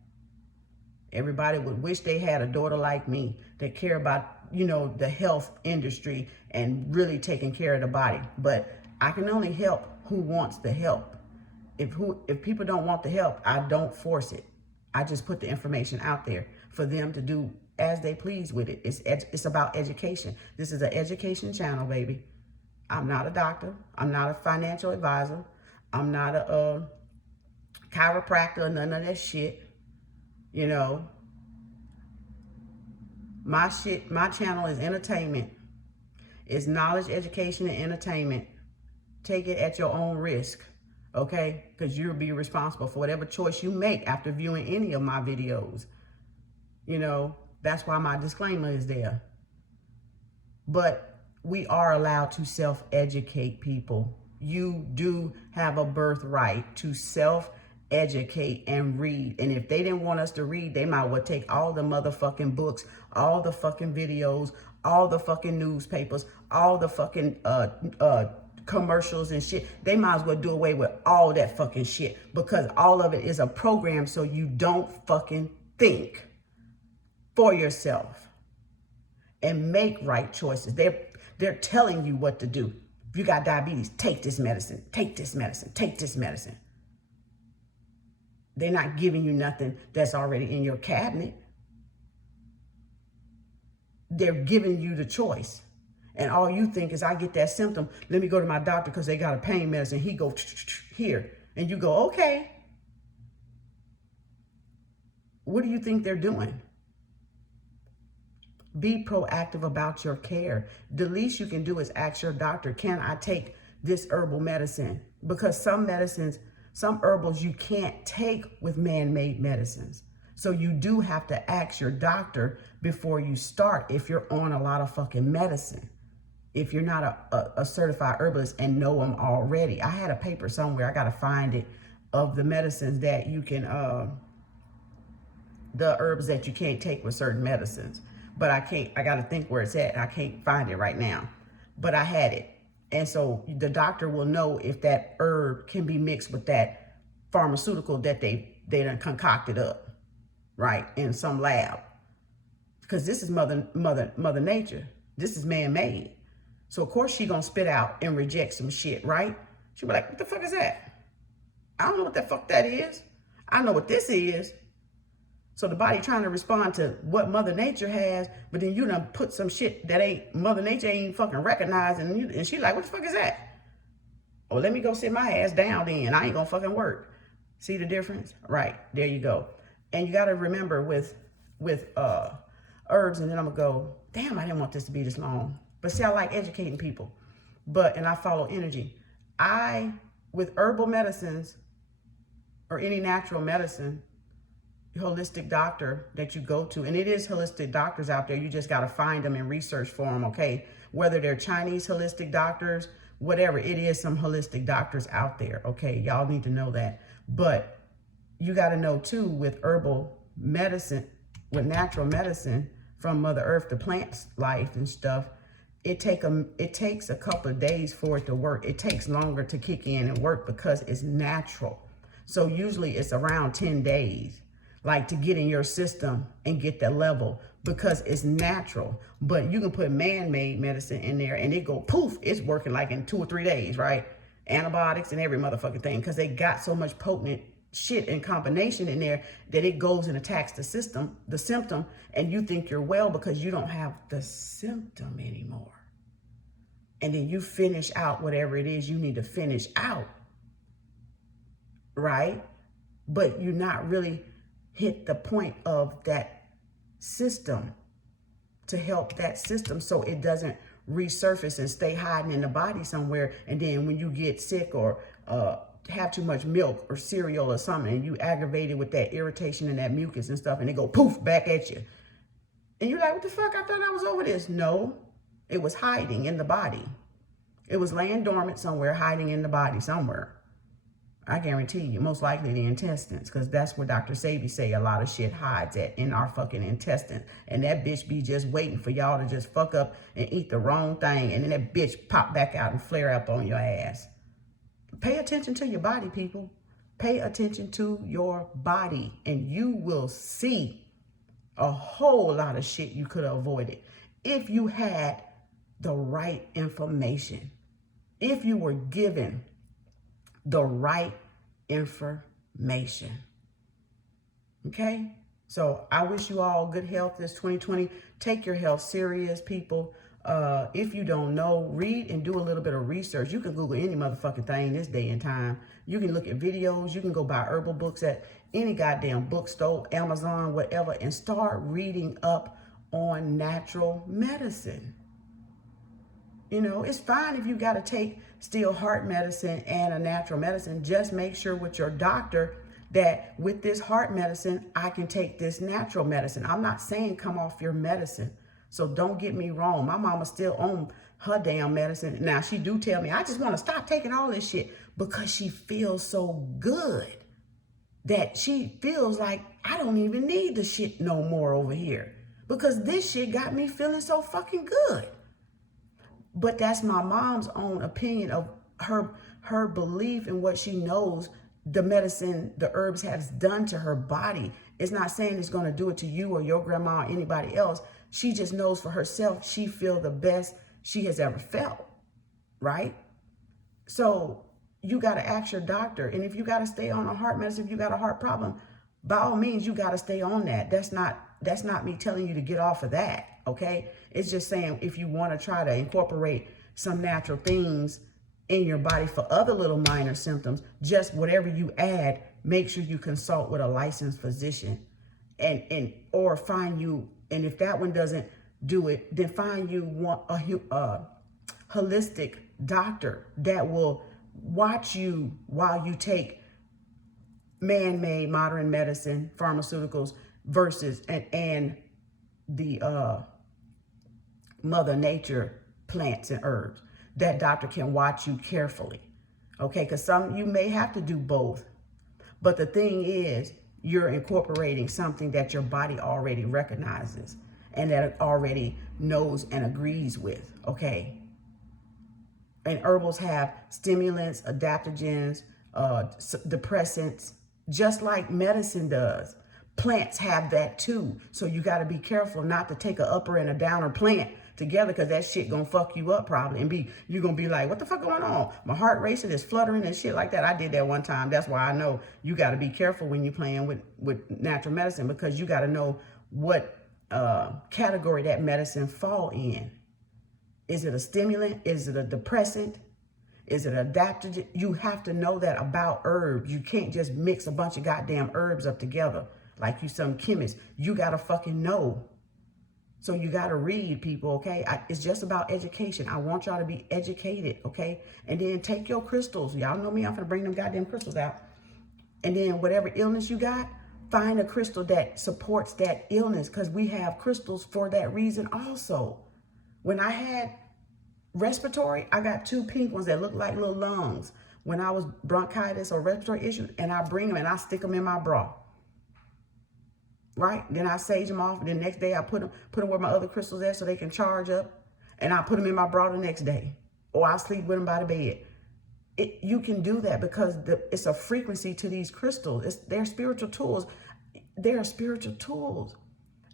Everybody would wish they had a daughter like me that care about, the health industry and really taking care of the body. But I can only help who wants the help. If people don't want the help, I don't force it. I just put the information out there for them to do as they please with it. It's about education. This is an education channel, baby. I'm not a doctor. I'm not a financial advisor. I'm not a chiropractor, none of that shit. My channel is entertainment. It's knowledge, education, and entertainment. Take it at your own risk, okay? Because you'll be responsible for whatever choice you make after viewing any of my videos. That's why my disclaimer is there. But we are allowed to self-educate, people. You do have a birthright to self-educate and read. And if they didn't want us to read, they might well take all the motherfucking books, all the fucking videos, all the fucking newspapers, all the fucking commercials and shit. They might as well do away with all that fucking shit, because all of it is a program so you don't fucking think for yourself and make right choices. They're telling you what to do. If you got diabetes, take this medicine, take this medicine, take this medicine. They're not giving you nothing that's already in your cabinet. They're giving you the choice. And all you think is, I get that symptom, let me go to my doctor because they got a pain medicine. He go here. And you go, okay. What do you think they're doing? Be proactive about your care. The least you can do is ask your doctor, can I take this herbal medicine? Because some medicines, some herbals you can't take with man-made medicines. So you do have to ask your doctor before you start if you're on a lot of fucking medicine. If you're not a certified herbalist and know them already. I had a paper somewhere, I gotta find it, of the medicines that you can, the herbs that you can't take with certain medicines. But I gotta think where it's at. I can't find it right now. But I had it. And so the doctor will know if that herb can be mixed with that pharmaceutical that they done concocted up. right, in some lab. Because this is mother nature. This is man-made. So of course she gonna spit out and reject some shit, right? She'll be like, what the fuck is that? I don't know what the fuck that is. I know what this is. So the body trying to respond to what Mother Nature has, but then you done put some shit that ain't Mother Nature ain't fucking recognizing, and she like, what the fuck is that? Oh, let me go sit my ass down then. I ain't gonna fucking work. See the difference? Right, there you go. And you gotta remember with herbs, and then I'm gonna go, damn, I didn't want this to be this long. But see, I like educating people. And I follow energy. With herbal medicines or any natural medicine, holistic doctor that you go to, and it is holistic doctors out there, you just got to find them and research for them, okay? Whether they're Chinese holistic doctors, whatever, it is some holistic doctors out there, okay? Y'all need to know that. But you got to know too, with herbal medicine, with natural medicine from Mother Earth, the plant's life and stuff, it takes a couple of days for it to work. It takes longer to kick in and work because it's natural. So usually it's around 10 days, like to get in your system and get that level, because it's natural. But you can put man-made medicine in there and it go poof, it's working like in 2 or 3 days, right? Antibiotics and every motherfucking thing, because they got so much potent shit in combination in there that it goes and attacks the symptom, and you think you're well because you don't have the symptom anymore. And then you finish out whatever it is you need to finish out, right? But you're not really hit the point of that system to help that system so it doesn't resurface and stay hiding in the body somewhere. And then when you get sick or have too much milk or cereal or something, and you aggravated with that irritation and that mucus and stuff, and it go poof back at you. And you're like, what the fuck? I thought I was over this. No, it was hiding in the body. It was laying dormant somewhere, hiding in the body somewhere. I guarantee you, most likely the intestines, because that's where Dr. Sabi say a lot of shit hides at, in our fucking intestines. And that bitch be just waiting for y'all to just fuck up and eat the wrong thing, and then that bitch pop back out and flare up on your ass. Pay attention to your body, people. Pay attention to your body, and you will see a whole lot of shit you could have avoided if you had the right information, if you were given the right information. Okay? So I wish you all good health this 2020. Take your health serious, people. If you don't know, read and do a little bit of research. You can Google any motherfucking thing this day and time. You can look at videos. You can go buy herbal books at any goddamn bookstore, Amazon, whatever, and start reading up on natural medicine. You know, it's fine if you got to take still heart medicine and a natural medicine. Just make sure with your doctor that with this heart medicine, I can take this natural medicine. I'm not saying come off your medicine. So don't get me wrong. My mama still on her damn medicine. Now, she do tell me, I just want to stop taking all this shit, because she feels so good that she feels like I don't even need the shit no more over here, because this shit got me feeling so fucking good. But that's my mom's own opinion of her belief in what she knows the medicine, the herbs has done to her body. It's not saying it's going to do it to you or your grandma or anybody else. She just knows for herself, she feels the best she has ever felt, right? So you got to ask your doctor. And if you got to stay on a heart medicine, if you got a heart problem, by all means, you got to stay on that. That's not me telling you to get off of that, okay? It's just saying if you want to try to incorporate some natural things in your body for other little minor symptoms, just whatever you add, make sure you consult with a licensed physician or find you, and if that one doesn't do it, then find you a holistic doctor that will watch you while you take man-made modern medicine, pharmaceuticals versus and the Mother Nature plants and herbs. That doctor can watch you carefully, okay? Because you may have to do both. But the thing is, you're incorporating something that your body already recognizes and that it already knows and agrees with, okay? And herbals have stimulants, adaptogens, depressants, just like medicine does. Plants have that too. So you got to be careful not to take a upper and a downer plant together, because that shit gonna fuck you up probably, and you're gonna be like, what the fuck going on? My heart racing, is fluttering and shit like that. I did that one time. That's why I know you got to be careful when you're playing with natural medicine, because you got to know what category that medicine fall in. Is it a stimulant? Is it a depressant? Is it adaptogen? You have to know that about herbs. You can't just mix a bunch of goddamn herbs up together like you some chemist. You got to fucking know. So you got to read, people, okay? It's just about education. I want y'all to be educated, okay? And then take your crystals. Y'all know me, I'm going to bring them goddamn crystals out. And then whatever illness you got, find a crystal that supports that illness, because we have crystals for that reason also. When I had respiratory, I got 2 pink ones that look like little lungs. When I was bronchitis or respiratory issues, and I bring them and I stick them in my bra. Right? Then I sage them off. And then the next day I put them where my other crystals are so they can charge up. And I put them in my bra the next day. Or I sleep with them by the bed. You can do that because it's a frequency to these crystals. They're spiritual tools. They're spiritual tools.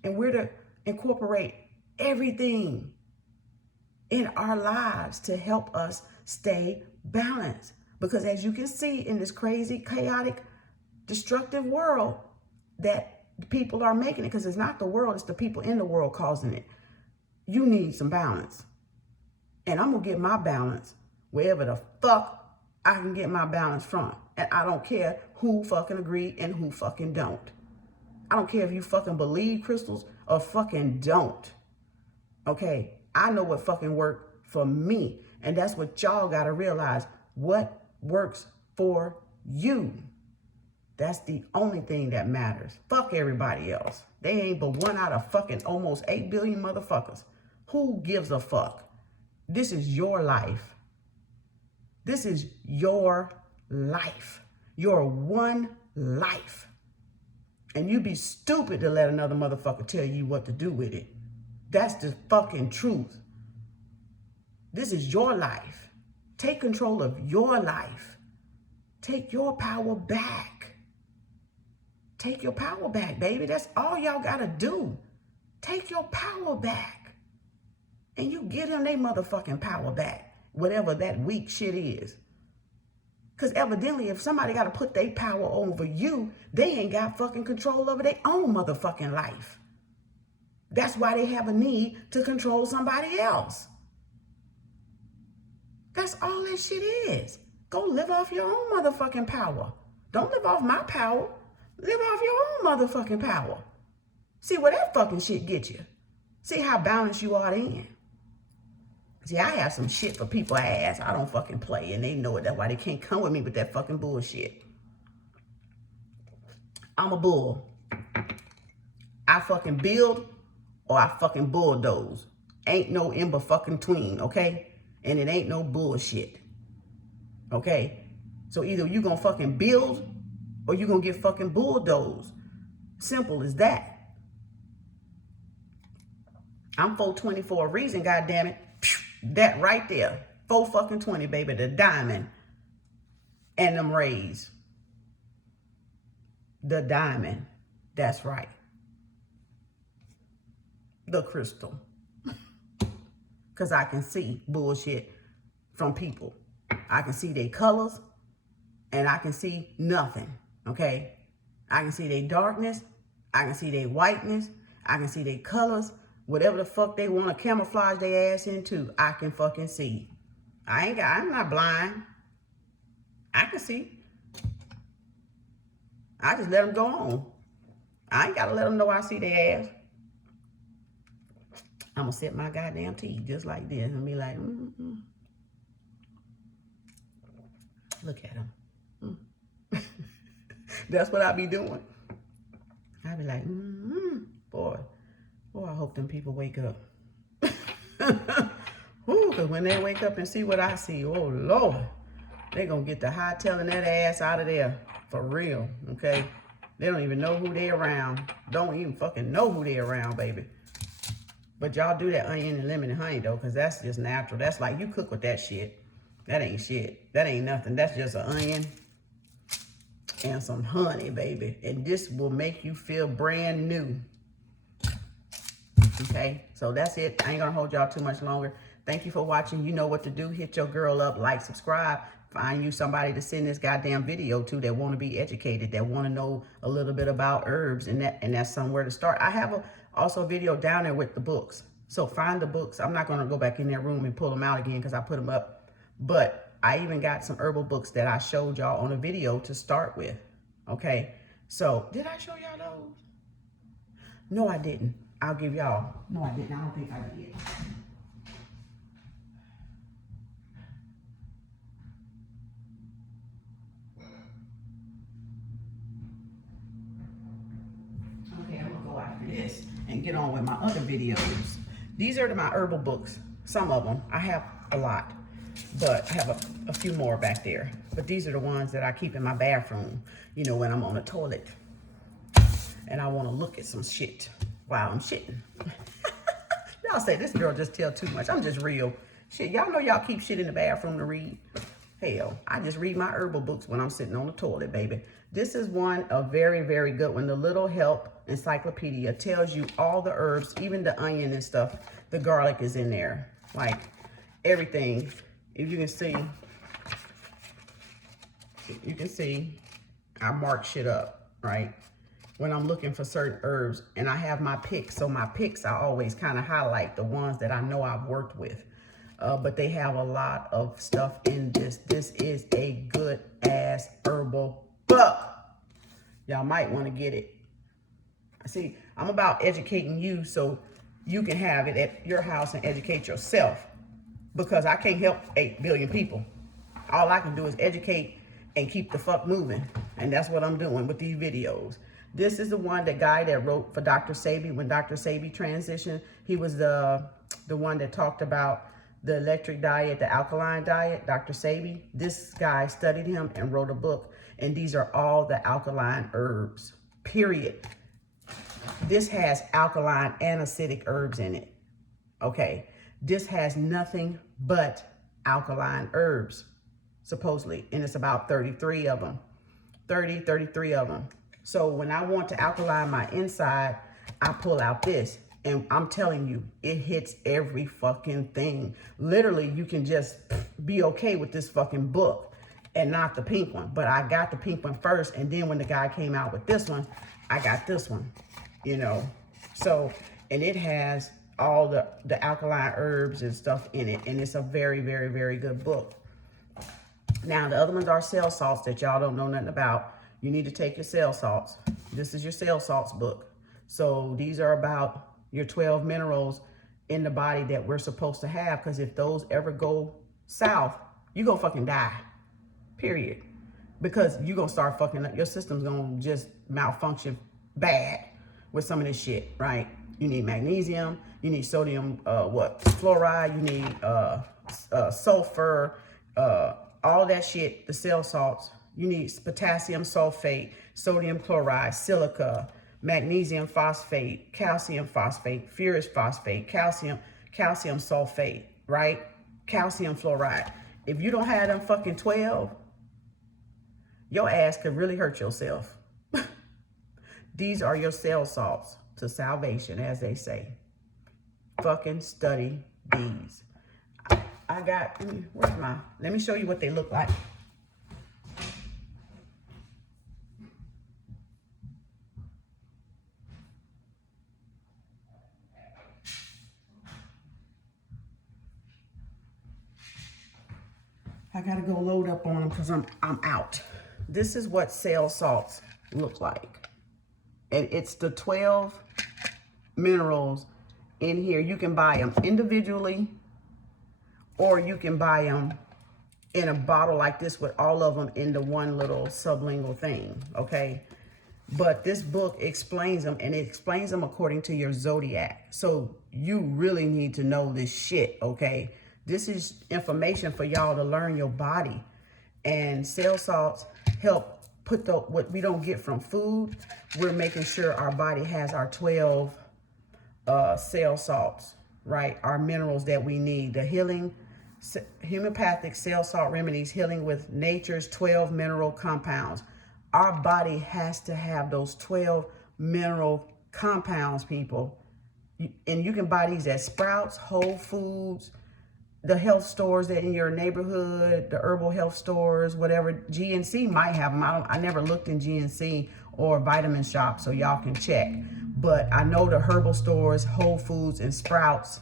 And we're to incorporate everything in our lives to help us stay balanced. Because as you can see in this crazy, chaotic, destructive world that people are making it, because it's not the world, it's the people in the world causing it. You need some balance. And I'm going to get my balance wherever the fuck I can get my balance from. And I don't care who fucking agree and who fucking don't. I don't care if you fucking believe crystals or fucking don't. Okay? I know what fucking worked for me. And that's what y'all got to realize. What works for you. That's the only thing that matters. Fuck everybody else. They ain't but 1 out of fucking almost 8 billion motherfuckers. Who gives a fuck? This is your life. This is your life. Your one life. And you be stupid to let another motherfucker tell you what to do with it. That's the fucking truth. This is your life. Take control of your life. Take your power back. Take your power back, baby. That's all y'all gotta do. Take your power back. And you give them their motherfucking power back. Whatever that weak shit is. Because evidently, if somebody gotta put their power over you, they ain't got fucking control over their own motherfucking life. That's why they have a need to control somebody else. That's all that shit is. Go live off your own motherfucking power. Don't live off my power. Live off your own motherfucking power. See where that fucking shit get you. See how balanced you are then. See, I have some shit for people ass. I don't fucking play, and they know it. That's why they can't come with me with that fucking bullshit. I'm a bull. I fucking build or I fucking bulldoze. Ain't no in fucking tween, okay? And it ain't no bullshit. Okay? So either you gonna fucking build or you gonna get fucking bulldozed. Simple as that. I'm 420 for a reason, goddammit. That right there. 4 fucking 20, baby. The diamond. And them rays. The diamond. That's right. The crystal. Because I can see bullshit from people. I can see their colors. And I can see nothing. Okay? I can see their darkness. I can see their whiteness. I can see their colors. Whatever the fuck they want to camouflage their ass into, I can fucking see. I'm not blind. I can see. I just let them go on. I ain't got to let them know I see their ass. I'm going to set my goddamn teeth just like this and be like, Look at them. That's what I be doing. I be like, boy, I hope them people wake up. Because when they wake up and see what I see, oh, Lord, they going to get the hightailing that ass out of there. For real, okay? They don't even know who they around. Don't even fucking know who they around, baby. But y'all do that onion and lemon and honey, though, because that's just natural. That's like you cook with that shit. That ain't shit. That ain't nothing. That's just an onion, and some honey, baby. And this will make you feel brand new. Okay, so that's it. I ain't gonna hold y'all too much longer. Thank you for watching. You know what to do. Hit your girl up, like, subscribe. Find you somebody to send this goddamn video to that want to be educated, that want to know a little bit about herbs, and that's somewhere to start. I have also a video down there with the books. So find the books. I'm not gonna go back in that room and pull them out again because I put them up. But I even got some herbal books that I showed y'all on a video to start with. Okay, so did I show y'all those? No, I didn't. I'll give y'all. No, I didn't. I don't think I did. Okay, I'm gonna go after this and get on with my other videos. These are my herbal books. Some of them. I have a lot, but I have a few more back there. But these are the ones that I keep in my bathroom, you know, when I'm on the toilet and I want to look at some shit while I'm shitting. Y'all say this girl just tell too much. I'm just real. Shit, y'all know y'all keep shit in the bathroom to read. Hell, I just read my herbal books when I'm sitting on the toilet, baby. This is one, a very, very good one. The Little Help Encyclopedia tells you all the herbs, even the onion and stuff. The garlic is in there. Like, everything. If you can see, I mark shit up, right? When I'm looking for certain herbs, and I have my picks. So my picks, I always kind of highlight the ones that I know I've worked with. But they have a lot of stuff in this. This is a good ass herbal book. Y'all might want to get it. See, I'm about educating you so you can have it at your house and educate yourself. Because I can't help 8 billion people. All I can do is educate and keep the fuck moving. And that's what I'm doing with these videos. This is the one, the guy that wrote for Dr. Sebi. When Dr. Sebi transitioned, he was the one that talked about the electric diet, the alkaline diet, Dr. Sebi. This guy studied him and wrote a book. And these are all the alkaline herbs, period. This has alkaline and acidic herbs in it. Okay. This has nothing but alkaline herbs, supposedly. And it's about 33 of them. 33 of them. So when I want to alkaline my inside, I pull out this. And I'm telling you, it hits every fucking thing. Literally, you can just be okay with this fucking book and not the pink one. But I got the pink one first. And then when the guy came out with this one, I got this one, you know. So, and it has all the alkaline herbs and stuff in it. And it's a very, very, very good book. Now, the other ones are cell salts that y'all don't know nothing about. You need to take your cell salts. This is your cell salts book. So these are about your 12 minerals in the body that we're supposed to have. Because if those ever go south, you're going to fucking die. Period. Because you're going to start fucking up. Your system's going to just malfunction bad with some of this shit, right? You need magnesium. You need sodium, fluoride. You need sulfur, all that shit, the cell salts. You need potassium sulfate, sodium chloride, silica, magnesium phosphate, calcium phosphate, ferrous phosphate, calcium sulfate, right? Calcium fluoride. If you don't have them fucking 12, your ass could really hurt yourself. These are your cell salts to salvation, as they say. Fucking study these. I got, let me show you what they look like. I gotta go load up on them because I'm out. This is what cell salts look like. And it's the 12 minerals in here. You can buy them individually, or you can buy them in a bottle like this with all of them in the one little sublingual thing, okay? But this book explains them, and it explains them according to your zodiac. So you really need to know this shit, okay? This is information for y'all to learn your body. And cell salts help put what we don't get from food. We're making sure our body has our 12 cell salts, right? Our minerals that we need. The healing, homeopathic cell salt remedies, healing with nature's 12 mineral compounds. Our body has to have those 12 mineral compounds, people. And you can buy these at Sprouts, Whole Foods, the health stores that in your neighborhood, the herbal health stores, whatever. GNC might have them. I never looked in GNC or Vitamin Shop, so y'all can check. But I know the herbal stores, Whole Foods and Sprouts,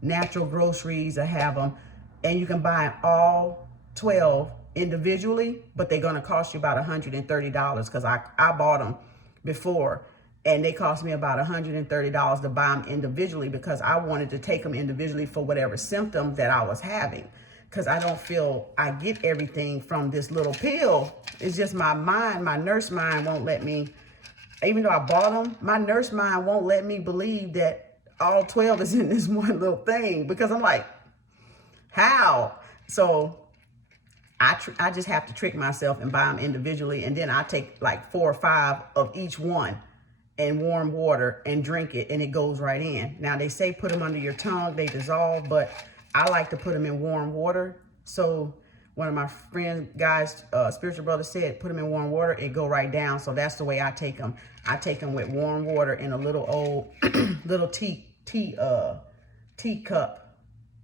Natural Groceries, I have them. And you can buy all 12 individually, but they're gonna cost you about $130 because I bought them before and they cost me about $130 to buy them individually because I wanted to take them individually for whatever symptom that I was having, because I don't feel I get everything from this little pill. It's just my mind, my nurse mind won't let me, even though I bought them, my nurse mind won't let me believe that all 12 is in this one little thing, because I'm like, how? So I just have to trick myself and buy them individually, and then I take like 4 or 5 of each one in warm water and drink it, and it goes right in. Now they say put them under your tongue, they dissolve, but I like to put them in warm water. So one of my friends, guys, spiritual brother said, put them in warm water, it go right down. So that's the way I take them. I take them with warm water in a little old, little tea cup,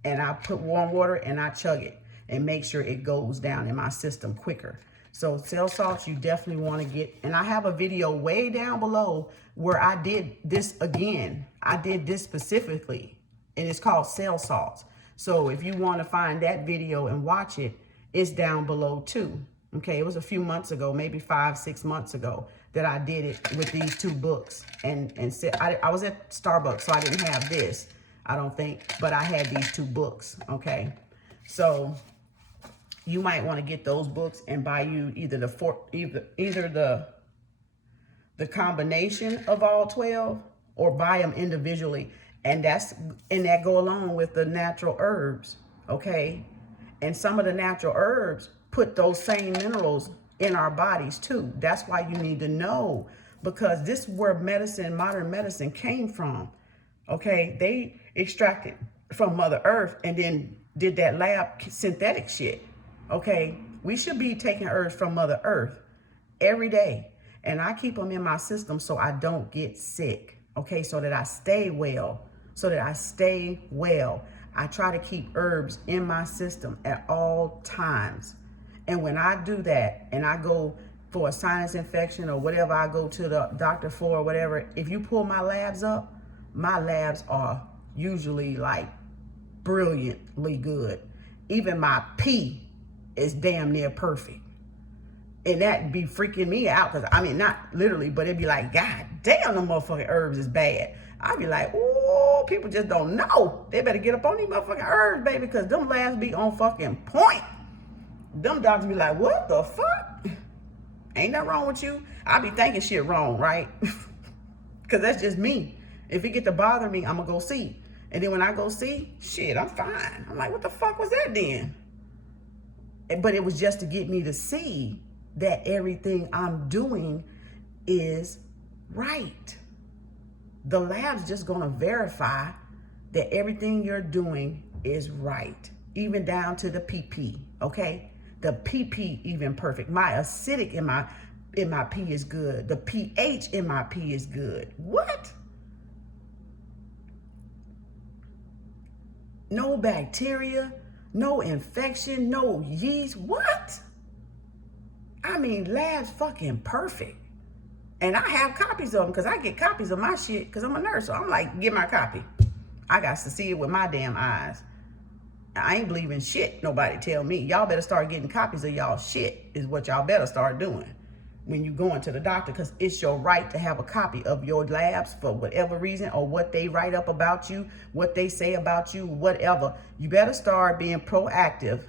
and I put warm water and I chug it and make sure it goes down in my system quicker. So cell salts, you definitely want to get, and I have a video way down below where I did this again. I did this specifically, and it's called cell salts. So if you want to find that video and watch it, it's down below too. Okay, it was a few months ago, maybe 5-6 months ago, that I did it with these 2 books. And I was at Starbucks, so I didn't have this, I don't think, but I had these 2 books. Okay, so you might want to get those books and buy you either the combination of all 12 or buy them individually, and that go along with the natural herbs. Okay, and some of the natural herbs put those same minerals in our bodies too. That's why you need to know, because this is where medicine, modern medicine, came from. Okay, they extracted from Mother Earth and then did that lab synthetic shit. Okay, we should be taking herbs from Mother Earth every day, and I keep them in my system so I don't get sick. Okay, so that I stay well, I try to keep herbs in my system at all times. And when I do that, and I go for a sinus infection or whatever I go to the doctor for or whatever, if you pull my labs up, my labs are usually like brilliantly good. Even my pee is damn near perfect. And that be freaking me out, because I mean, not literally, but it'd be like, God damn, the motherfucking herbs is bad. I'd be like, oh, people just don't know. They better get up on these motherfucking herbs, baby, because them labs be on fucking point. Them doctors be like, what the fuck? Ain't nothing wrong with you. I be thinking shit wrong, right? Because that's just me. If it get to bother me, I'm gonna go see. And then when I go see, shit, I'm fine. I'm like, what the fuck was that then? But it was just to get me to see that everything I'm doing is right. The lab's just gonna verify that everything you're doing is right, even down to the PP, okay? The PP even perfect. My acidic in my pee is good. The pH in my pee is good. What? No bacteria, no infection, no yeast. What? I mean, lab's fucking perfect. And I have copies of them, because I get copies of my shit because I'm a nurse. So I'm like, get my copy. I got to see it with my damn eyes. I ain't believing shit nobody tell me. Y'all better start getting copies of y'all shit is what y'all better start doing when you going to the doctor, because it's your right to have a copy of your labs for whatever reason, or what they write up about you, what they say about you, whatever. You better start being proactive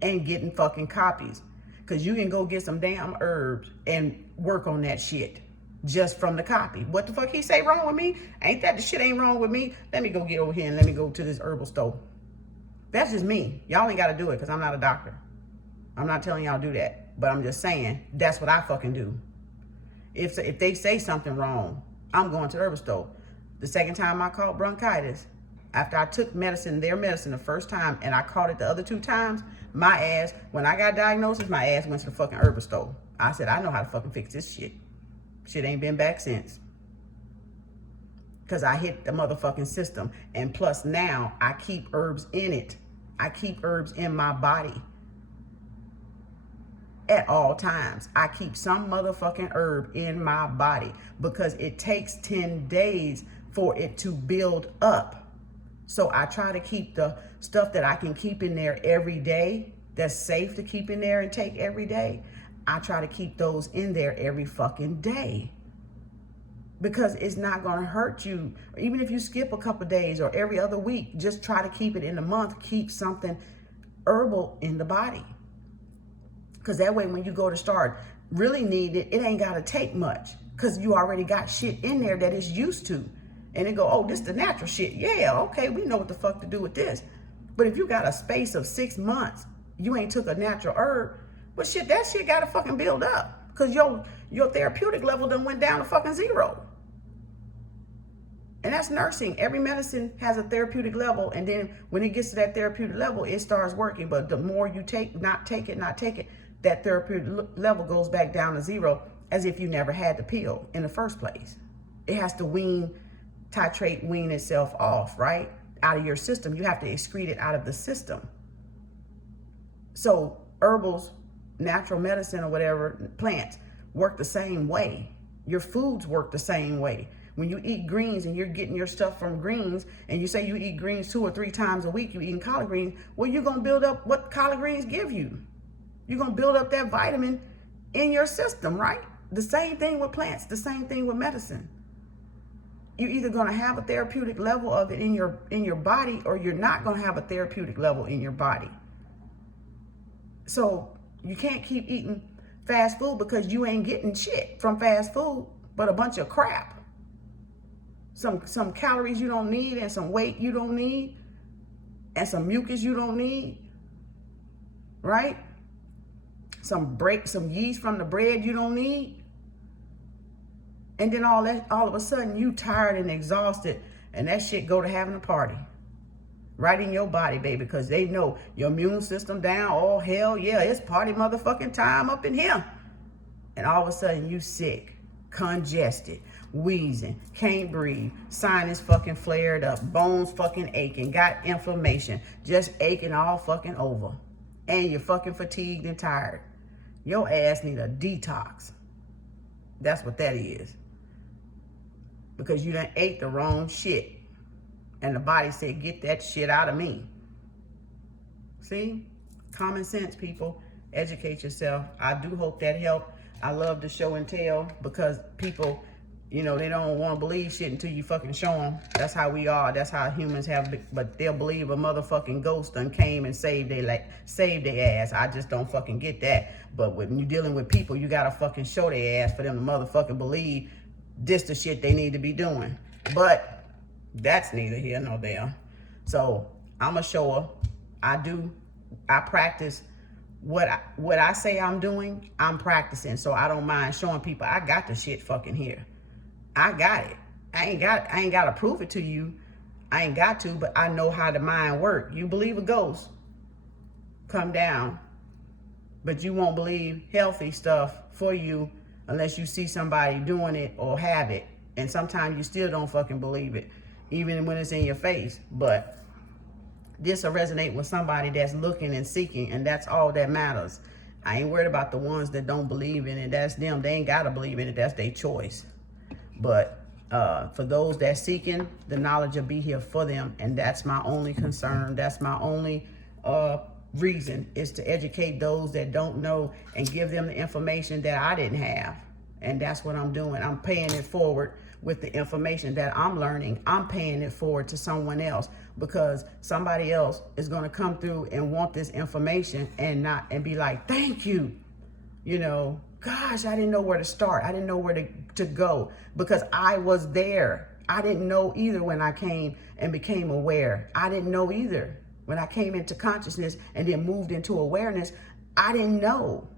and getting fucking copies, because you can go get some damn herbs and work on that shit just from the copy. What the fuck he say wrong with me? Ain't that the shit ain't wrong with me? Let me go get over here and let me go to this herbal store. That's just me. Y'all ain't got to do it, because I'm not a doctor. I'm not telling y'all do that, but I'm just saying that's what I fucking do. If they say something wrong, I'm going to the herbal store. The second time I caught bronchitis, after I took their medicine the first time, and I caught it the other 2 times, my ass, when I got diagnosis, my ass went to the fucking herbal store. I said, I know how to fucking fix this shit. Shit ain't been back since. Because I hit the motherfucking system. And plus now, I keep herbs in it. I keep herbs in my body at all times. I keep some motherfucking herb in my body because it takes 10 days for it to build up. So I try to keep the stuff that I can keep in there every day, that's safe to keep in there and take every day. I try to keep those in there every fucking day. Because it's not going to hurt you. Even if you skip a couple days or every other week, just try to keep it in a month. Keep something herbal in the body. Because that way when you go to start really need it, it ain't got to take much. Because you already got shit in there that it's used to. And they go, oh, this the natural shit. Yeah, okay, we know what the fuck to do with this. But if you got a space of 6 months, you ain't took a natural herb, but shit, that shit got to fucking build up. Because your therapeutic level done went down to fucking 0. And that's nursing. Every medicine has a therapeutic level. And then when it gets to that therapeutic level, it starts working. But the more you not take it, that therapeutic level goes back down to 0 as if you never had the pill in the first place. It has to wean itself off, right? Out of your system. You have to excrete it out of the system. So herbals, natural medicine or whatever, plants work the same way. Your foods work the same way. When you eat greens and you're getting your stuff from greens and you say you eat greens 2 or 3 times a week, you eating collard greens, well, you're going to build up what collard greens give you. You're going to build up that vitamin in your system, right? The same thing with plants, the same thing with medicine. You're either going to have a therapeutic level of it in your body, or you're not going to have a therapeutic level in your body. So you can't keep eating fast food because you ain't getting shit from fast food but a bunch of crap. Some calories you don't need, and some weight you don't need, and some mucus you don't need, right? Some yeast from the bread you don't need. And then all of a sudden you tired and exhausted, and that shit go to having a party right in your body, baby, because they know your immune system down. Oh, hell yeah, it's party motherfucking time up in here. And all of a sudden you sick, congested, wheezing, can't breathe, sinus fucking flared up, bones fucking aching, got inflammation, just aching all fucking over. And you're fucking fatigued and tired. Your ass need a detox. That's what that is. Because you done ate the wrong shit. And the body said, get that shit out of me. See? Common sense, people. Educate yourself. I do hope that helped. I love the show and tell, because people, they don't want to believe shit until you fucking show them. That's how we are. That's how humans have, but they'll believe a motherfucking ghost done came and saved their ass. I just don't fucking get that. But when you're dealing with people, you gotta fucking show their ass for them to motherfucking believe this the shit they need to be doing. But that's neither here nor there. So I'm a shower. I practice what I say I'm doing, I'm practicing. So I don't mind showing people I got the shit fucking here. I got it. I ain't got to prove it to you. I ain't got to, but I know how the mind work. You believe a ghost, come down, but you won't believe healthy stuff for you unless you see somebody doing it or have it. And sometimes you still don't fucking believe it, even when it's in your face. But this will resonate with somebody that's looking and seeking, and that's all that matters. I ain't worried about the ones that don't believe in it. That's them. They ain't got to believe in it. That's their choice. But for those that seeking, the knowledge will be here for them. And that's my only concern. That's my only reason, is to educate those that don't know and give them the information that I didn't have. And that's what I'm doing. I'm paying it forward with the information that I'm learning. I'm paying it forward to someone else, because somebody else is going to come through and want this information and be like, thank you. Gosh, I didn't know where to start. I didn't know where to go, because I was there. I didn't know either when I came and became aware. I didn't know either when I came into consciousness and then moved into awareness. I didn't know.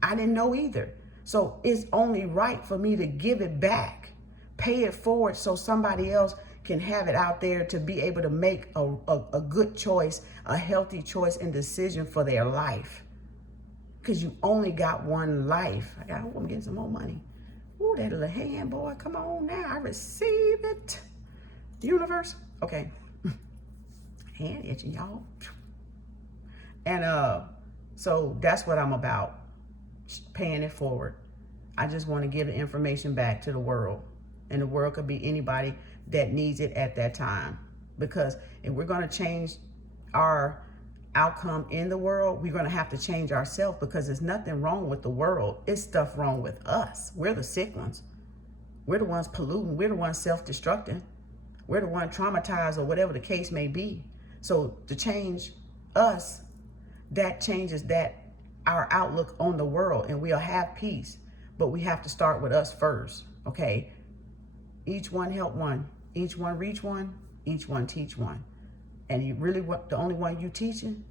I didn't know either. So it's only right for me to give it back, pay it forward, so somebody else can have it out there to be able to make a good choice, a healthy choice and decision for their life. because you only got one life. I'm getting some more money. Ooh, that little hand, boy, come on now. I receive it. Universe. Okay. Hand itching, y'all. And so that's what I'm about, paying it forward. I just want to give the information back to the world. And the world could be anybody that needs it at that time. Because if we're going to change our outcome in the world, we're going to have to change ourselves, because there's nothing wrong with the world. It's stuff wrong with us. We're the sick ones. We're the ones polluting. We're the ones self-destructing. We're the ones traumatized, or whatever the case may be. So to change us, that changes our outlook on the world, and we'll have peace. But we have to start with us first, okay? Each one help one. Each one reach one. Each one teach one. And you really, the only one you teaching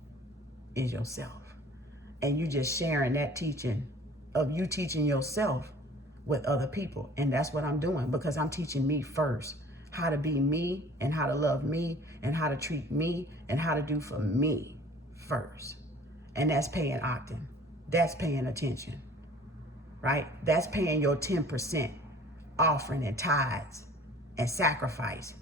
is yourself. And you just sharing that teaching of you teaching yourself with other people. And that's what I'm doing, because I'm teaching me first. How to be me, and how to love me, and how to treat me, and how to do for me first. And that's paying octane. That's paying attention, right? That's paying your 10% offering and tithes and sacrifice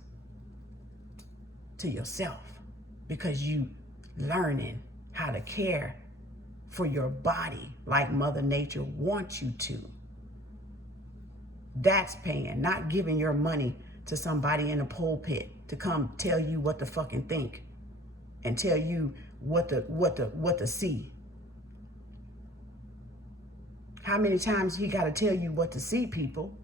to yourself, because you learning how to care for your body like Mother Nature wants you to. That's paying, not giving your money to somebody in a pulpit to come tell you what to fucking think and tell you what to see. How many times he got to tell you what to see, people?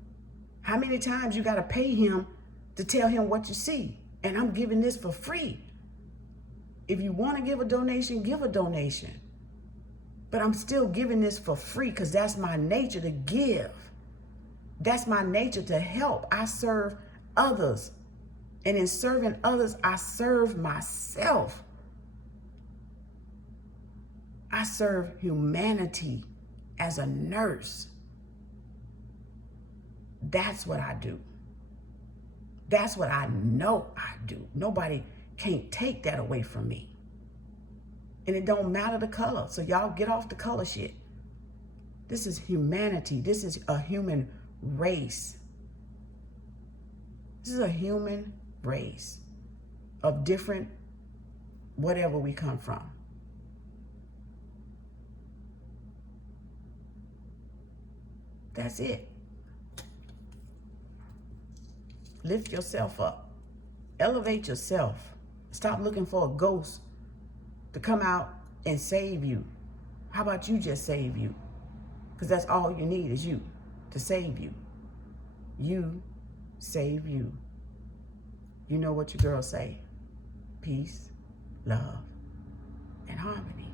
How many times you got to pay him to tell him what you see? And I'm giving this for free. If you want to give a donation, give a donation. But I'm still giving this for free, because that's my nature, to give. That's my nature, to help. I serve others. And in serving others, I serve myself. I serve humanity as a nurse. That's what I do. That's what I know I do. Nobody can't take that away from me. And it don't matter the color. So y'all get off the color shit. This is humanity. This is a human race. This is a human race of different whatever we come from. That's it. Lift yourself up. Elevate yourself. Stop looking for a ghost to come out and save you. How about you just save you? Because that's all you need, is you to save you. You save you. You know what your girls say. Peace, love, and harmony.